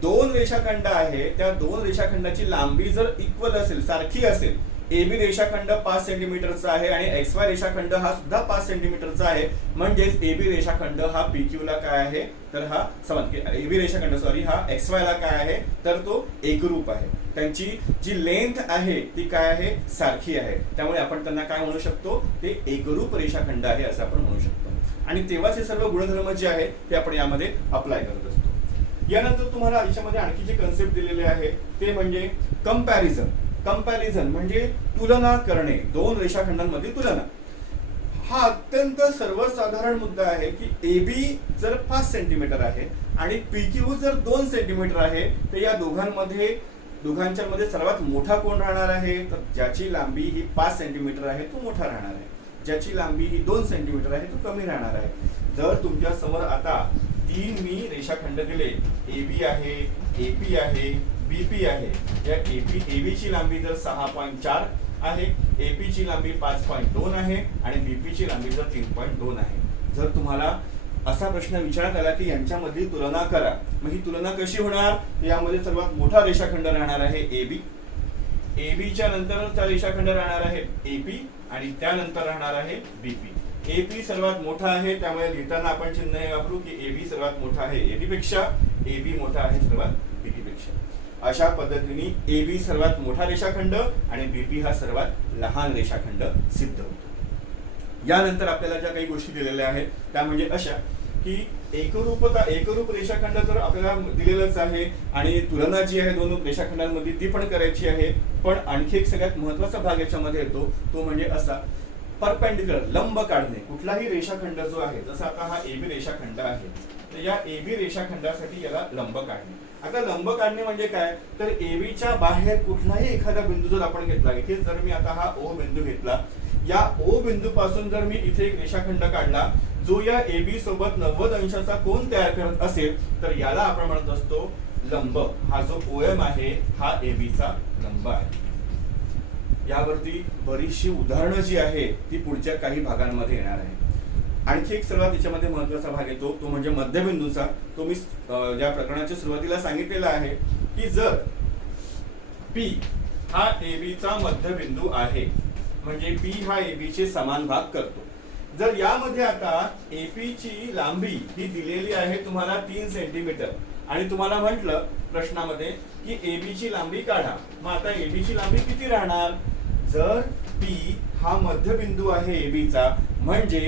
दोन रेषाखंड आहे, त्या दोन रेषाखंडाची लांबी जर इक्वल असेल, सारखी असेल, AB रेषाखंड 5 सेंटीमीटरचा आहे आणि XY रेषाखंड हा सुद्धा 5 सेंटीमीटरचा आहे, म्हणजेच AB रेषाखंड हा PQ ला काय आहे तर हा समान, AB रेषाखंड हा XY ला काय आहे तर तो एकरूप आहे. त्यांची जी लेंथ आहे ती काय आहे सारखी आहे. त्यामुळे आपण त्यांना काय म्हणू शकतो, ते एकरूप रेषाखंड आहे असं आपण म्हणू शकतो. आणि तेव्हाच हे सर्व गुणधर्म जे आहे ते आपण यामध्ये अप्लाय करत असतो. यानंतर तुम्हाला याच्यामध्ये आणखी जे कन्सेप्ट दिलेले आहे ते म्हणजे कंपॅरिझन. कंपॅरिझन म्हणजे तुलना करणे, दोन रेषाखंडांमधील तुलना. हा अत्यंत सर्वसाधारण मुद्दा आहे की AB जर 5 सेंटीमीटर आहे आणि PQ जर 2 सेंटीमीटर आहे तर या दोघांच्या मध्ये सर्वात मोठा कोण राहणार आहे तर ज्याची लांबी ही 5 सेंटीमीटर आहे तो मोठा राहणार आहे, ज्याची लांबी ही 2 सेंटीमीटर आहे तो कमी राहणार आहे. जर तुमच्या समोर आता 3 मी रेषाखंड दिले, AB आहे, AP आहे, BP आहे. या AB ची लांबी जर 6.4 आहे, AP ची लांबी 5.2 आहे आणि BP ची लांबी जर 3.2 आहे. जर तुम्हाला असा प्रश्न विचारण्यात आला की यांच्यामधली तुलना करा, मग ही तुलना कशी होणार. यामध्ये सर्वात मोठा रेषाखंड राहणार आहे AB, AB च्या नंतरचा रेषाखंड राहणार आहे AP आणि त्यानंतर राहणार आहे BP. AP सर्वात मोठा आहे त्यामुळे लिहिताना आपण चिन्ह हे वापरू की AB सर्वात मोठा आहे AB पेक्षा, AB मोठा आहे सर्वात BP पेक्षा. अशा पद्धतीने AB सर्वात मोठा रेषाखंड आणि BP हा सर्वात लहान रेषाखंड सिद्ध होतो. यानंतर आपल्याला ज्या काही गोष्टी दिलेल्या आहेत त्या म्हणजे अशा की एकरूप रेषाखंड तर आपल्याला दिलेलंच आहे आणि तुलना जी आहे दोन रेषाखंडांमध्ये ती पण करायची आहे. पण आणखी एक सगळ्यात महत्त्वाचा भाग याच्यामध्ये येतो तो म्हणजे असा परपेंडिक्युलर लंब काढणे, कुठलाही रेषाखंड जो आहे, जसं आता हा एबी रेषाखंड आहे, तर या एबी रेषाखंडासाठी याला लंब काढणे. आता लंब काढणे म्हणजे काय, तर एबीच्या बाहेर कुठलाही एखादा बिंदू जर आपण घेतला, इथे जर मी आता हा ओ बिंदू घेतला, या ओ बिंदू पासून जर मी इथे एक रेषाखंड काढला जो या एबी सोबत 90 अंशाचा कोन तयार करत असेल, तर याला आपण म्हणत असतो लंब. हा जो ओएम आहे हा एबीचा लंब आहे. यावरती बरीचशी उदाहरणं जी आहे ती पुढच्या काही भागांमध्ये येणार आहे. आणखी एक सर्वात याच्यामध्ये महत्वाचा भाग येतो तो म्हणजे मध्यबिंदूचा. तो मी या प्रकरणाच्या सुरुवातीला सांगितलेला आहे की जर पी हा एबीचा मध्यबिंदू आहे, म्हणजे पी हा एबी चे समान भाग करतो. जर यामध्ये आता एपी ची लांबी ही दिलेली आहे तुम्हाला 3 सेंटीमीटर आणि तुम्हाला म्हटलं प्रश्नामध्ये की एबी ची लांबी काढा, मग आता एबी ची लांबी किती राहणार. जर पी हा मध्यबिंदू आहे एबीचा, म्हणजे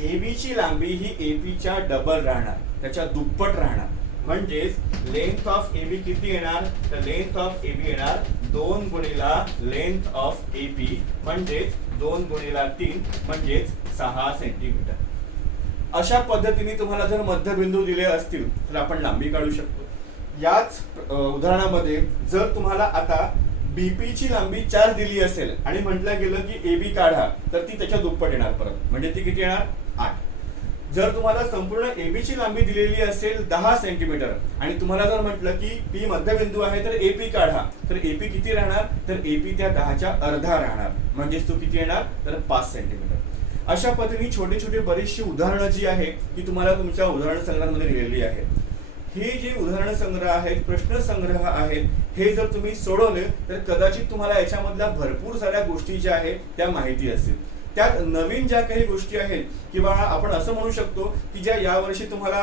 एबी ची लांबी ही एपी च्या डबल राहणार, त्याच्या दुप्पट राहणार. म्हणजेच लेंथ ऑफ एबी किती येणार, तर लेंथ ऑफ एबी येणार 2 गुणिला लेंथ ऑफ एपी, म्हणजेच 2 गुणिला 3 म्हणजेच 6 सेंटीमीटर. अशा पद्धतीने तुम्हाला जर मध्यबिंदू दिले असतील तर आपण लांबी काढू शकतो. याच उदाहरणामध्ये जर तुम्हाला आता बीपी ची लांबी 4 दिली असेल आणि म्हटलं गेलं की एबी काढा, तर ती त्याच्या दुप्पट येणार परत, म्हणजे ती किती येणार 8. जर तुम्हाला संपूर्ण एबी ची लांबी दिलेली असेल 10 सेंटीमीटर आणि तुम्हाला जर म्हटलं की पी मध्यबिंदू आहे तर एपी काढा, तर एपी किती राहणार, तर एपी त्या 10च्या अर्धा राहणार, म्हणजेच तो किती येणार, तर 5 सेंटीमीटर. अशा पद्धतीने छोटे छोटे बरीचशी उदाहरणं जी आहे ती तुम्हाला तुमच्या उदाहरण संग्रहामध्ये दिलेली आहेत. हे जे उदाहरण संग्रह आहेत, प्रश्न संग्रह आहेत, हे जर तुम्ही सोडवले तर कदाचित तुम्हाला याच्यामधल्या भरपूर साऱ्या गोष्टी ज्या आहेत त्या माहिती असतील. त्यात नवीन ज्या काही गोष्टी आहेत किंवा आपण असं म्हणू शकतो की ज्या यावर्षी तुम्हाला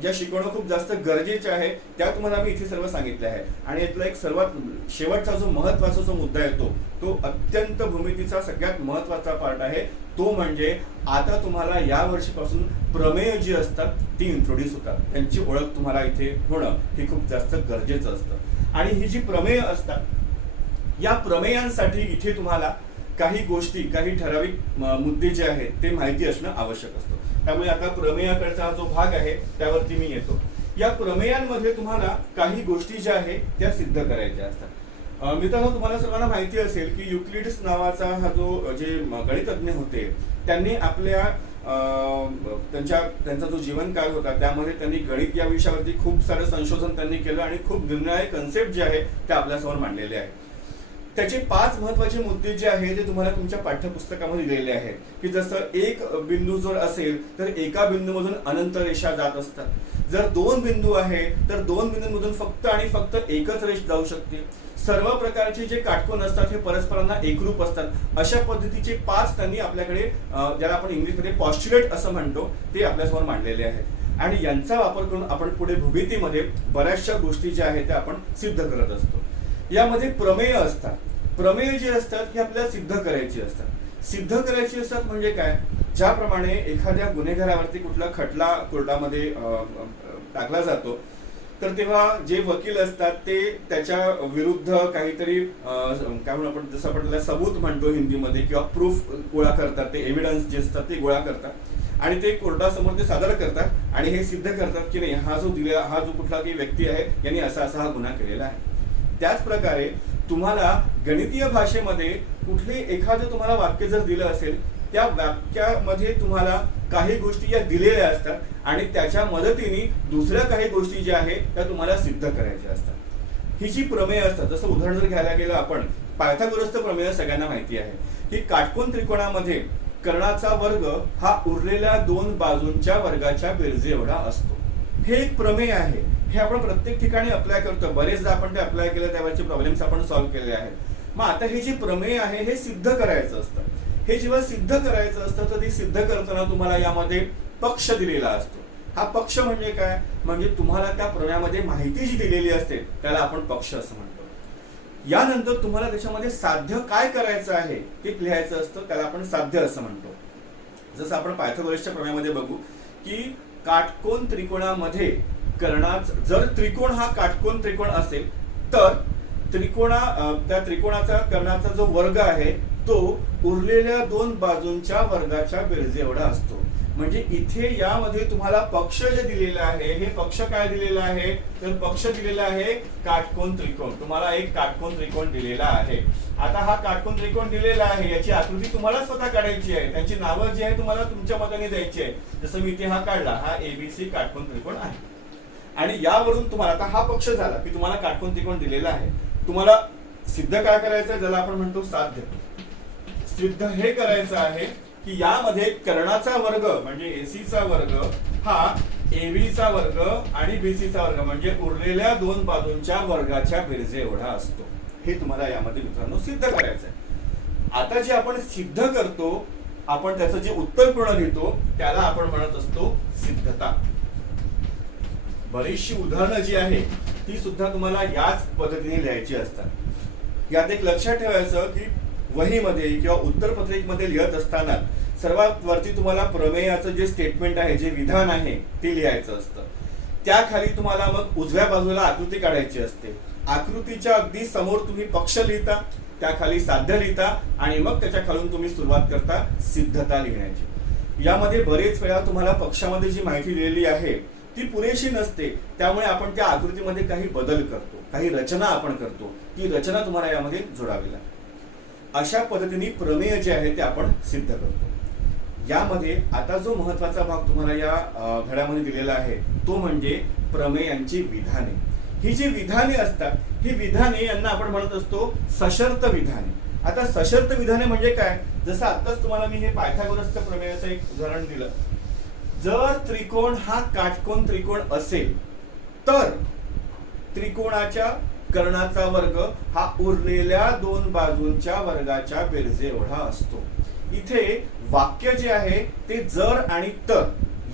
ज्या शिकवणं खूप जास्त गरजेचे आहे त्या तुम्हाला मी इथे सर्व सांगितले आहे. आणि यातला एक सर्वात शेवटचा जो महत्त्वाचा जो मुद्दा येतो तो अत्यंत भूमितीचा सगळ्यात महत्त्वाचा पार्ट आहे, तो म्हणजे आता तुम्हाला या वर्षीपासून प्रमेय जी असतात ती इंट्रोड्यूस होतात, त्यांची ओळख तुम्हाला इथे होणं हे खूप जास्त गरजेचं असतं. आणि ही जी प्रमेय असतात या प्रमेयांसाठी इथे तुम्हाला काही गोष्टी, काही ठराविक मुद्दे जे आहेत ते माहिती असणं आवश्यक असतं. त्यामुळे आता प्रमेयाकडचा जो भाग आहे त्यावरती मी येतो. या प्रमेयांमध्ये तुम्हाला काही गोष्टी ज्या आहेत त्या सिद्ध करायच्या असतात. मित्रांनो, तुम्हाला सर्वांना माहिती असेल की युक्लिड्स नावाचा हा जो जे गणितज्ञ होते त्यांनी आपल्या त्यांचा जो जीवनकाळ होता त्यामध्ये त्यांनी गणित या विषयावरती खूप सारं संशोधन त्यांनी केलं आणि खूप निर्णायक कन्सेप्ट जे आहे ते आपल्यासमोर मांडलेले आहेत. त्याचे 5 महत्त्वाचे मुद्दे जे आहेत ते तुम्हाला तुमच्या पाठ्यपुस्तकामध्ये दिलेले आहेत की जसं एक बिंदू जर असेल तर एका बिंदूमधून अनंत रेषा जात असतात. जर 2 बिंदू आहे तर 2 बिंदूंमधून फक्त आणि फक्त एकच रेष जाऊ शकते. सर्व प्रकारचे जे काटकोन असतात हे परस्परांना एकरूप असतात. अशा पद्धतीचे 5 त्यांनी आपल्याकडे ज्याला आपण इंग्लिशमध्ये पॉस्ट्युलेट असं म्हणतो ते आपल्यासमोर मांडलेले आहेत. आणि यांचा वापर करून आपण पुढे भूमितीमध्ये बऱ्याचशा गोष्टी ज्या आहेत त्या आपण सिद्ध करत असतो. यामध्ये प्रमेय असतात. प्रमेय जे असतात हे आपल्याला सिद्ध करायची असतात. सिद्ध करायची असतात म्हणजे काय, ज्याप्रमाणे एखाद्या गुन्हेगारावरती कुठला खटला कोर्टामध्ये टाकला जातो तर तेव्हा जे वकील असतात ते त्याच्या विरुद्ध काहीतरी काय म्हणून आपण जसं आपण त्याला सबूत म्हणतो हिंदीमध्ये किंवा प्रूफ गोळा करतात, ते एव्हिडन्स जे असतात ते गोळा करतात आणि ते कोर्टासमोर ते सादर करतात आणि हे सिद्ध करतात की नाही हा जो कुठला काही व्यक्ती आहे यांनी असा हा गुन्हा केलेला आहे. त्याच प्रकारे तुम्हाला गणितीय भाषेमध्ये कुठले एखादं तुम्हाला वाक्य जर दिलं असेल त्या वाक्यामध्ये तुम्हाला काही गोष्टी या दिलेल्या असतात आणि त्याच्या मदतीने दुसऱ्या काही गोष्टी ज्या आहेत त्या तुम्हाला सिद्ध करायच्या असतात. ही जी प्रमेय असतात, जसं उदाहरण जर घ्यायला गेलं आपण पायथागोरसचं प्रमेय सगळ्यांना माहिती आहे की काटकोन त्रिकोणामध्ये कर्णाचा वर्ग हा उरलेल्या 2 बाजूंच्या वर्गाच्या बेरजे एवढा असतो. हे एक प्रमेय आहे. हे आपण प्रत्येक ठिकाणी अप्लाय करतो. बरेचदा आपण ते अप्लाय केलं, त्यावरचे प्रॉब्लेम्स आपण सॉल्व्ह केले आहेत. मग आता हे जे प्रमेय आहे हे सिद्ध करायचं असतं. हे जेव्हा सिद्ध करायचं असतं तर ते सिद्ध करताना तुम्हाला यामध्ये पक्ष दिलेला असतो. हा पक्ष म्हणजे काय, म्हणजे तुम्हाला त्या प्रमेयामध्ये माहिती जी दिलेली असते त्याला आपण पक्ष असं म्हणतो. यानंतर तुम्हाला त्याच्यामध्ये साध्य काय करायचं आहे ते लिहायचं असतं, त्याला आपण साध्य असं म्हणतो. जसं आपण पायथागोरसच्या प्रमेयामध्ये बघू की काटकोन त्रिकोणामध्ये जर त्रिकोण हा काटकोन त्रिकोण असेल तर त्या त्रिकोणाचा कर्णाचा जो वर्ग आहे तो उरलेल्या दोन बाजूंच्या वर्गाच्या बेरजे एवढा असतो. म्हणजे इथे यामध्ये तुम्हाला पक्ष जे दिलेला आहे, हे पक्ष काय दिलेला आहे, तर पक्ष दिलेला आहे काटकोन त्रिकोण. तुम्हाला एक काटकोन त्रिकोण दिलेला आहे. आता हा काटकोन त्रिकोण दिलेला आहे, याची आकृती तुम्हाला स्वतः काढायची आहे. त्यांची नावं जी आहे तुम्हाला तुमच्या मताने द्यायची आहे. जसं मी इथे हा काढला, हा एबीसी काटकोन त्रिकोण आहे. आणि यावरून तुम्हाला आता हा पक्ष झाला की तुम्हाला काटकोन त्रिकोण दिलेला आहे. तुम्हाला सिद्ध काय करायचं, ज्याला आपण म्हणतो साध्य. सिद्ध हे करायचं आहे की यामध्ये कर्णाचा वर्ग म्हणजे एसीचा वर्ग हा एबीचा वर्ग आणि बीसीचा वर्ग म्हणजे उरलेल्या दोन बाजूंच्या वर्गाच्या बेरजे एवढा असतो. हे तुम्हाला यामध्ये मित्रांनो सिद्ध करायचं आहे. आता जे आपण सिद्ध करतो, आपण त्याचं जे उत्तर पूर्ण लिहितो त्याला आपण म्हणत असतो सिद्धता. बरीचशी उदाहरणं जी आहे ती सुद्धा तुम्हाला याच पद्धतीने लिहायची असतात. यात एक लक्षात ठेवायचं की वहीमध्ये किंवा उत्तरपत्रिकेमध्ये लिहित असताना सर्वात वरती तुम्हाला प्रमेयाचं जे स्टेटमेंट आहे, जे विधान आहे ते लिहायचं असतं. त्याखाली तुम्हाला मग उजव्या बाजूला आकृती काढायची असते. आकृतीच्या अगदी समोर तुम्ही पक्ष लिहिता, त्याखाली साध्य लिहिता आणि मग त्याच्या खालून तुम्ही सुरुवात करता सिद्धता लिहिण्याची. यामध्ये बरेच वेळा तुम्हाला पक्षामध्ये जी माहिती दिलेली आहे ती पुरेशी नसते, त्यामुळे आपण त्या आकृतीमध्ये काही बदल करतो, काही रचना आपण करतो. ती रचना तुम्हाला यामध्ये जोडावी लागते. अशा पद्धतीने प्रमेय जे आहे ते आपण सिद्ध करतो. यामध्ये आता जो महत्वाचा भाग तुम्हाला या धड्यामध्ये दिलेला आहे तो म्हणजे प्रमेयांची विधाने. ही जी विधाने असतात, ही विधाने यांना आपण म्हणत असतो सशर्त विधाने. आता सशर्त विधाने म्हणजे काय, जसं आताच तुम्हाला मी हे पायथागोरसच्या प्रमेयाचं एक उदाहरण दिलं. जर त्रिकोण हा काटकोन त्रिकोण असेल तर त्रिकोणाच्या कर्णाचा वर्ग हा उरलेल्या दोन बाजूंच्या वर्गाच्या बेरजे एवढा असतो. इथे वाक्य जे आहे ते जर आणि तर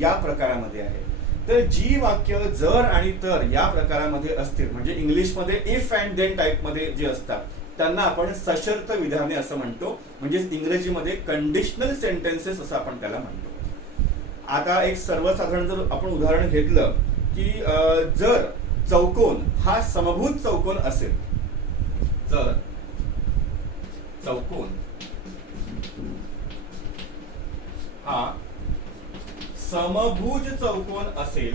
या प्रकारामध्ये आहे. तर जी वाक्य जर आणि तर या प्रकारामध्ये असतील म्हणजे इंग्लिशमध्ये इफ अँड देन टाइप मध्ये जे असतात त्यांना आपण सशर्त विधाने असं म्हणतो. म्हणजे इंग्रजीमध्ये कंडिशनल सेंटेन्सेस असं आपण त्याला म्हणतो. आता एक सर्वसाधारण जर आपण उदाहरण घेतलं की जर चौकोन हा समभुज चौकोन असेल, जर चौकोन हा समभुज चौकोन असेल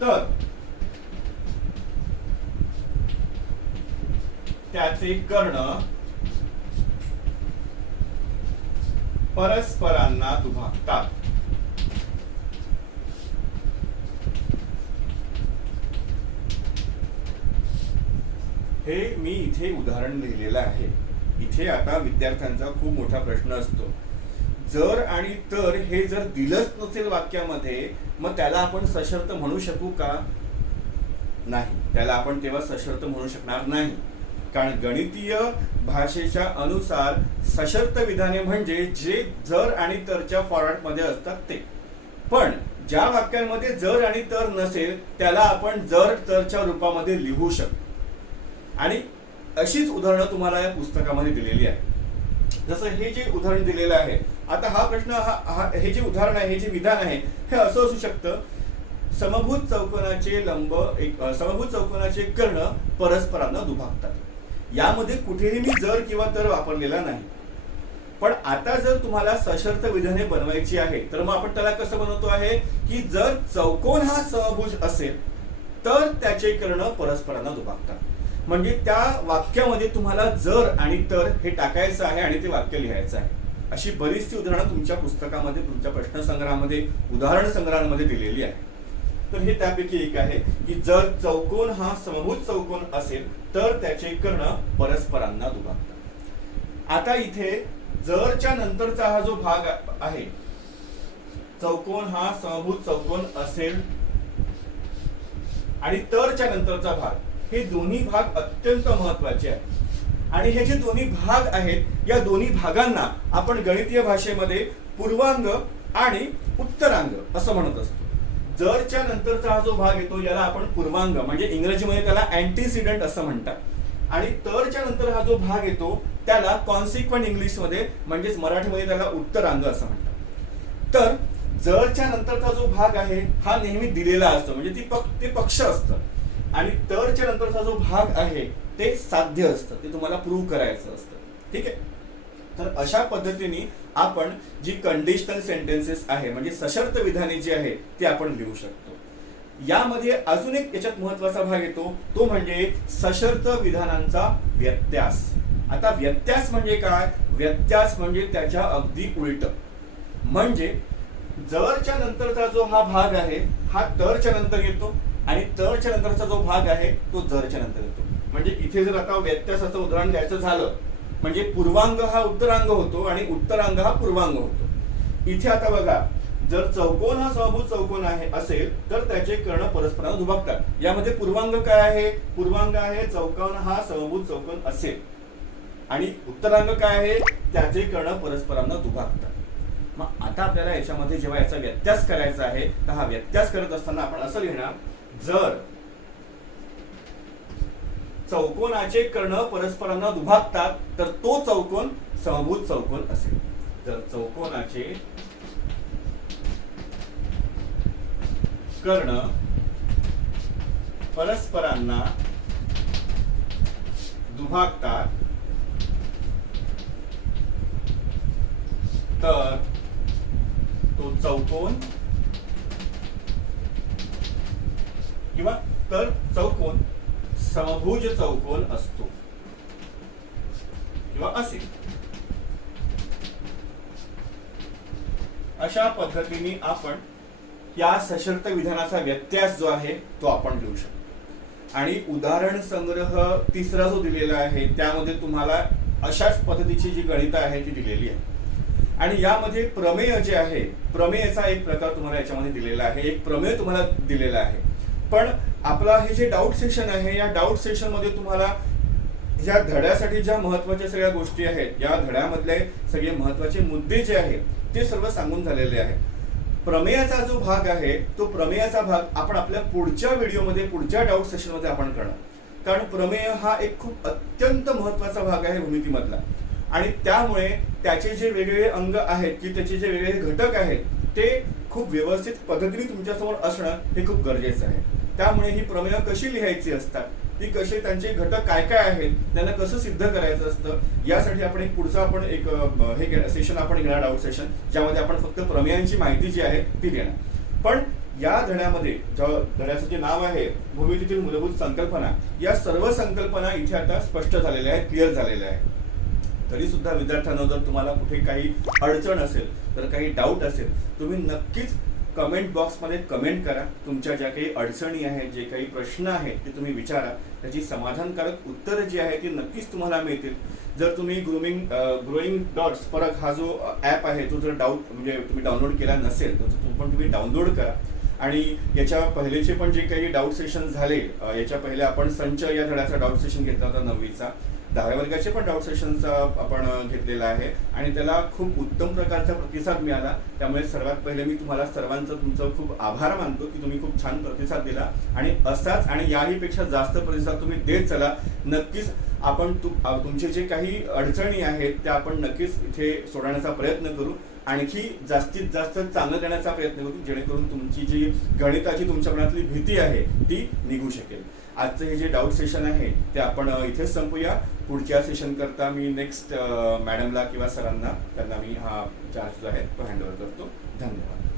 तर त्याचे कर्ण परस्परांना दुभागतात. हे मी इथे उदाहरण लिहिलेलं आहे. इथे आता विद्यार्थ्यांचा खूप मोठा प्रश्न असतो, जर आणि तर हे जर दिलंच नसेल वाक्यामध्ये मग त्याला आपण सशर्त म्हणू शकू का? नाही, त्याला आपण तेव्हा सशर्त म्हणू शकणार नाही. कारण गणितीय भाषेच्या अनुसार सशर्त विधाने म्हणजे जे जर आणि तरच्या फॉर्मॅटमध्ये असतात ते. पण ज्या वाक्यांमध्ये जर आणि तर नसेल त्याला आपण जर तरच्या रूपामध्ये लिहू शकतो. आणि अशीच उदाहरणं तुम्हाला या पुस्तकामध्ये दिलेली आहे. जसं हे जे उदाहरण दिलेलं आहे, आता हा प्रश्न हे जे उदाहरण आहे, हे जे विधान आहे हे असं असू शकतं, समभुज चौकोनाचे लंब समभुज चौकोनाचे कर्ण परस्परांना दुभागतात. यामध्ये कुठेही मी जर किंवा तर वापरलेला नाही. पण आता जर तुम्हाला सशर्त विधाने बनवायची आहे तर मग आपण त्याला कसं बनवतो आहे की जर चौकोन हा समभुज असेल तर त्याचे कर्ण परस्परांना दुभागतात. म्हणजे त्या वाक्यामध्ये तुम्हाला जर आणि तर हे टाकायचं आहे आणि ते वाक्य लिहायचं आहे. अशी बरीचशी उदाहरणं तुमच्या पुस्तकामध्ये, तुमच्या प्रश्नसंग्रहामध्ये, उदाहरण संग्रहामध्ये दिलेली आहे. तर हे त्यापैकी एक आहे की जर चौकोन हा समभुज चौकोन असेल तर त्याचे कर्ण परस्परांना दुभागतात. आता इथे जरच्या नंतरचा हा जो भाग आहे, चौकोन हा समभुज चौकोन असेल आणि तरच्या नंतरचा भाग, हे दोन्ही भाग अत्यंत महत्वाचे आहेत. आणि हे जे दोन्ही भाग आहेत या दोन्ही भागांना आपण गणितीय भाषेमध्ये पूर्वांग आणि उत्तरांग असं म्हणत असतो. जरच्या नंतरचा हा जो भाग येतो याला आपण पूर्वांग म्हणजे इंग्रजीमध्ये त्याला अँटीसिडंट असं म्हणतात. आणि तरच्या नंतर हा जो भाग येतो त्याला कॉन्सिक्वेंट इंग्लिशमध्ये म्हणजेच मराठीमध्ये त्याला उत्तरांग असं म्हणतात. तर जरच्या नंतरचा जो भाग आहे हा नेहमी दिलेला असतो म्हणजे ते पक्ष असतं. आणि तरच्या नंतरचा जो भाग आहे ते साध्य असतं, ते तुम्हाला प्रूव्ह करायचं असतं. ठीक आहे. तर अशा पद्धतीने आपण जी कंडिशनल सेंटेन्सेस आहे म्हणजे सशर्त विधाने जी आहे ती आपण लिहू शकतो. यामध्ये अजून एक याच्यात महत्वाचा भाग येतो, तो म्हणजे सशर्त विधानांचा व्यत्यास. आता व्यत्यास म्हणजे काय? व्यत्यास म्हणजे त्याच्या अगदी उलट. म्हणजे जरच्या नंतरचा जो हा भाग आहे हा तरच्या नंतर येतो आणि तरच्या नंतरचा जो भाग आहे तो जरच्या नंतर येतो. म्हणजे इथे जर आता व्यत्यासाचं उदाहरण द्यायचं झालं म्हणजे पूर्वांग हा उत्तरांग होतो आणि उत्तरांग हा पूर्वांग होतो. इथे आता बघा, जर चौकोन हा समभुज चौकोन आहे असेल तर त्याचे कर्ण परस्परांना दुभागतात. यामध्ये पूर्वांग काय आहे? पूर्वांग आहे चौकोन हा समभुज चौकोन असेल आणि उत्तरांग काय आहे? त्याचे कर्ण परस्परांना दुभागतात. मग आता आपल्याला याच्यामध्ये जेव्हा याचा व्यत्यास करायचा आहे तर हा व्यत्यास करत असताना आपण असं लिहिणार, जर चौकोनाचे कर्ण परस्परांना दुभागतात तर तो चौकोन समभुज चौकोन असेल. जर चौकोनाचे कर्ण परस्परांना दुभागतात तर तो चौकोन किंवा तर चौकोन समभुज चौकोन असतो किंवा असेल. अशा पद्धतीने आपण या सशर्त विधानाचा व्यत्यास जो आहे तो आपण लिहू शकतो. आणि उदाहरण संग्रह तिसरा जो दिलेला आहे त्यामध्ये तुम्हाला अशाच पद्धतीची जी गणितं आहे ती दिलेली आहे. आणि यामध्ये प्रमेय जे आहे, प्रमेयचा एक प्रकार तुम्हाला याच्यामध्ये दिलेला आहे, एक प्रमेय तुम्हाला दिलेला आहे. पण आपला हे जे डाऊट सेशन आहे या डाऊट सेशन मध्ये तुम्हाला या धड्यासाठी ज्या महत्वाच्या सगळ्या गोष्टी आहेत, या धड्यामधले सगळे महत्वाचे मुद्दे जे आहेत ते सर्व सांगून झालेले आहे. प्रमेयाचा जो भाग आहे तो प्रमेयाचा भाग आपण आपल्या पुढच्या व्हिडिओमध्ये पुढच्या डाऊट सेशन मध्ये आपण करणार. कारण प्रमेय हा एक खूप अत्यंत महत्वाचा भाग आहे भूमितीमधला आणि त्यामुळे त्याचे जे वेगवेगळे अंग आहेत की त्याचे जे वेगवेगळे घटक आहेत ते खूप व्यवस्थित पद्धतीने तुमच्यासमोर असणं हे खूप गरजेचं आहे. त्यामुळे ही प्रमेय कशी लिहायची असतात, ती कसे त्यांचे घटक काय काय आहेत, त्यांना कसं सिद्ध करायचं असतं, यासाठी आपण एक पुढचा आपण एक हे सेशन आपण घेणार, डाऊट सेशन, ज्यामध्ये आपण फक्त प्रमेयांची माहिती जी आहे ती घेणार. पण या धड्यामध्ये धड्याचं जे नाव आहे भूमितीतील मूलभूत संकल्पना, या सर्व संकल्पना इथे आता स्पष्ट झालेल्या आहेत, क्लिअर झालेल्या आहेत. तरी सुद्धा विद्यार्थ्यांना जर तुम्हाला कुठे काही अडचण असेल तर काही डाऊट असेल, तुम्ही नक्कीच कमेंट बॉक्समध्ये कमेंट करा. तुमच्या ज्या काही अडचणी आहेत, जे काही प्रश्न आहेत ते तुम्ही विचारा. त्याची समाधानकारक उत्तरं जी आहे ती नक्कीच तुम्हाला मिळतील. जर तुम्ही ग्रोईंग डॉट्स परत हा जो ॲप आहे तो जर म्हणजे तुम्ही डाउनलोड केला नसेल तर तो पण तुम्ही डाउनलोड करा. आणि याच्या पहिलेचे पण जे काही डाऊट सेशन झाले, याच्या पहिले आपण संच या धड्याचा डाऊट सेशन घेतला होता 9वीचा, 10व्या वर्गाचे पण डाऊट सेशनचा आपण घेतलेला आहे आणि त्याला खूप उत्तम प्रकारचा प्रतिसाद मिळाला. त्यामुळे सर्वात पहिले मी तुम्हाला सर्वांचं तुमचं खूप आभार मानतो की तुम्ही खूप छान प्रतिसाद दिला आणि असाच आणि याहीपेक्षा जास्त प्रतिसाद तुम्ही देत चला. नक्कीच आपण तुमचे जे काही अडचणी आहेत त्या आपण नक्कीच इथे सोडवण्याचा प्रयत्न करू. आणखी जास्तीत जास्त चांगलं देण्याचा प्रयत्न करू, जेणेकरून तुमची जी गणिताची तुमच्या मनातली भीती आहे ती निघू शकेल. आजचं हे जे डाऊट सेशन आहे ते आपण इथेच संपूया. पुढच्या सेशन करता मी नेक्स्ट मॅडमला किंवा सरांना त्यांना मी हा चार्ज जो आहे तो हँडओव्हर करतो. धन्यवाद.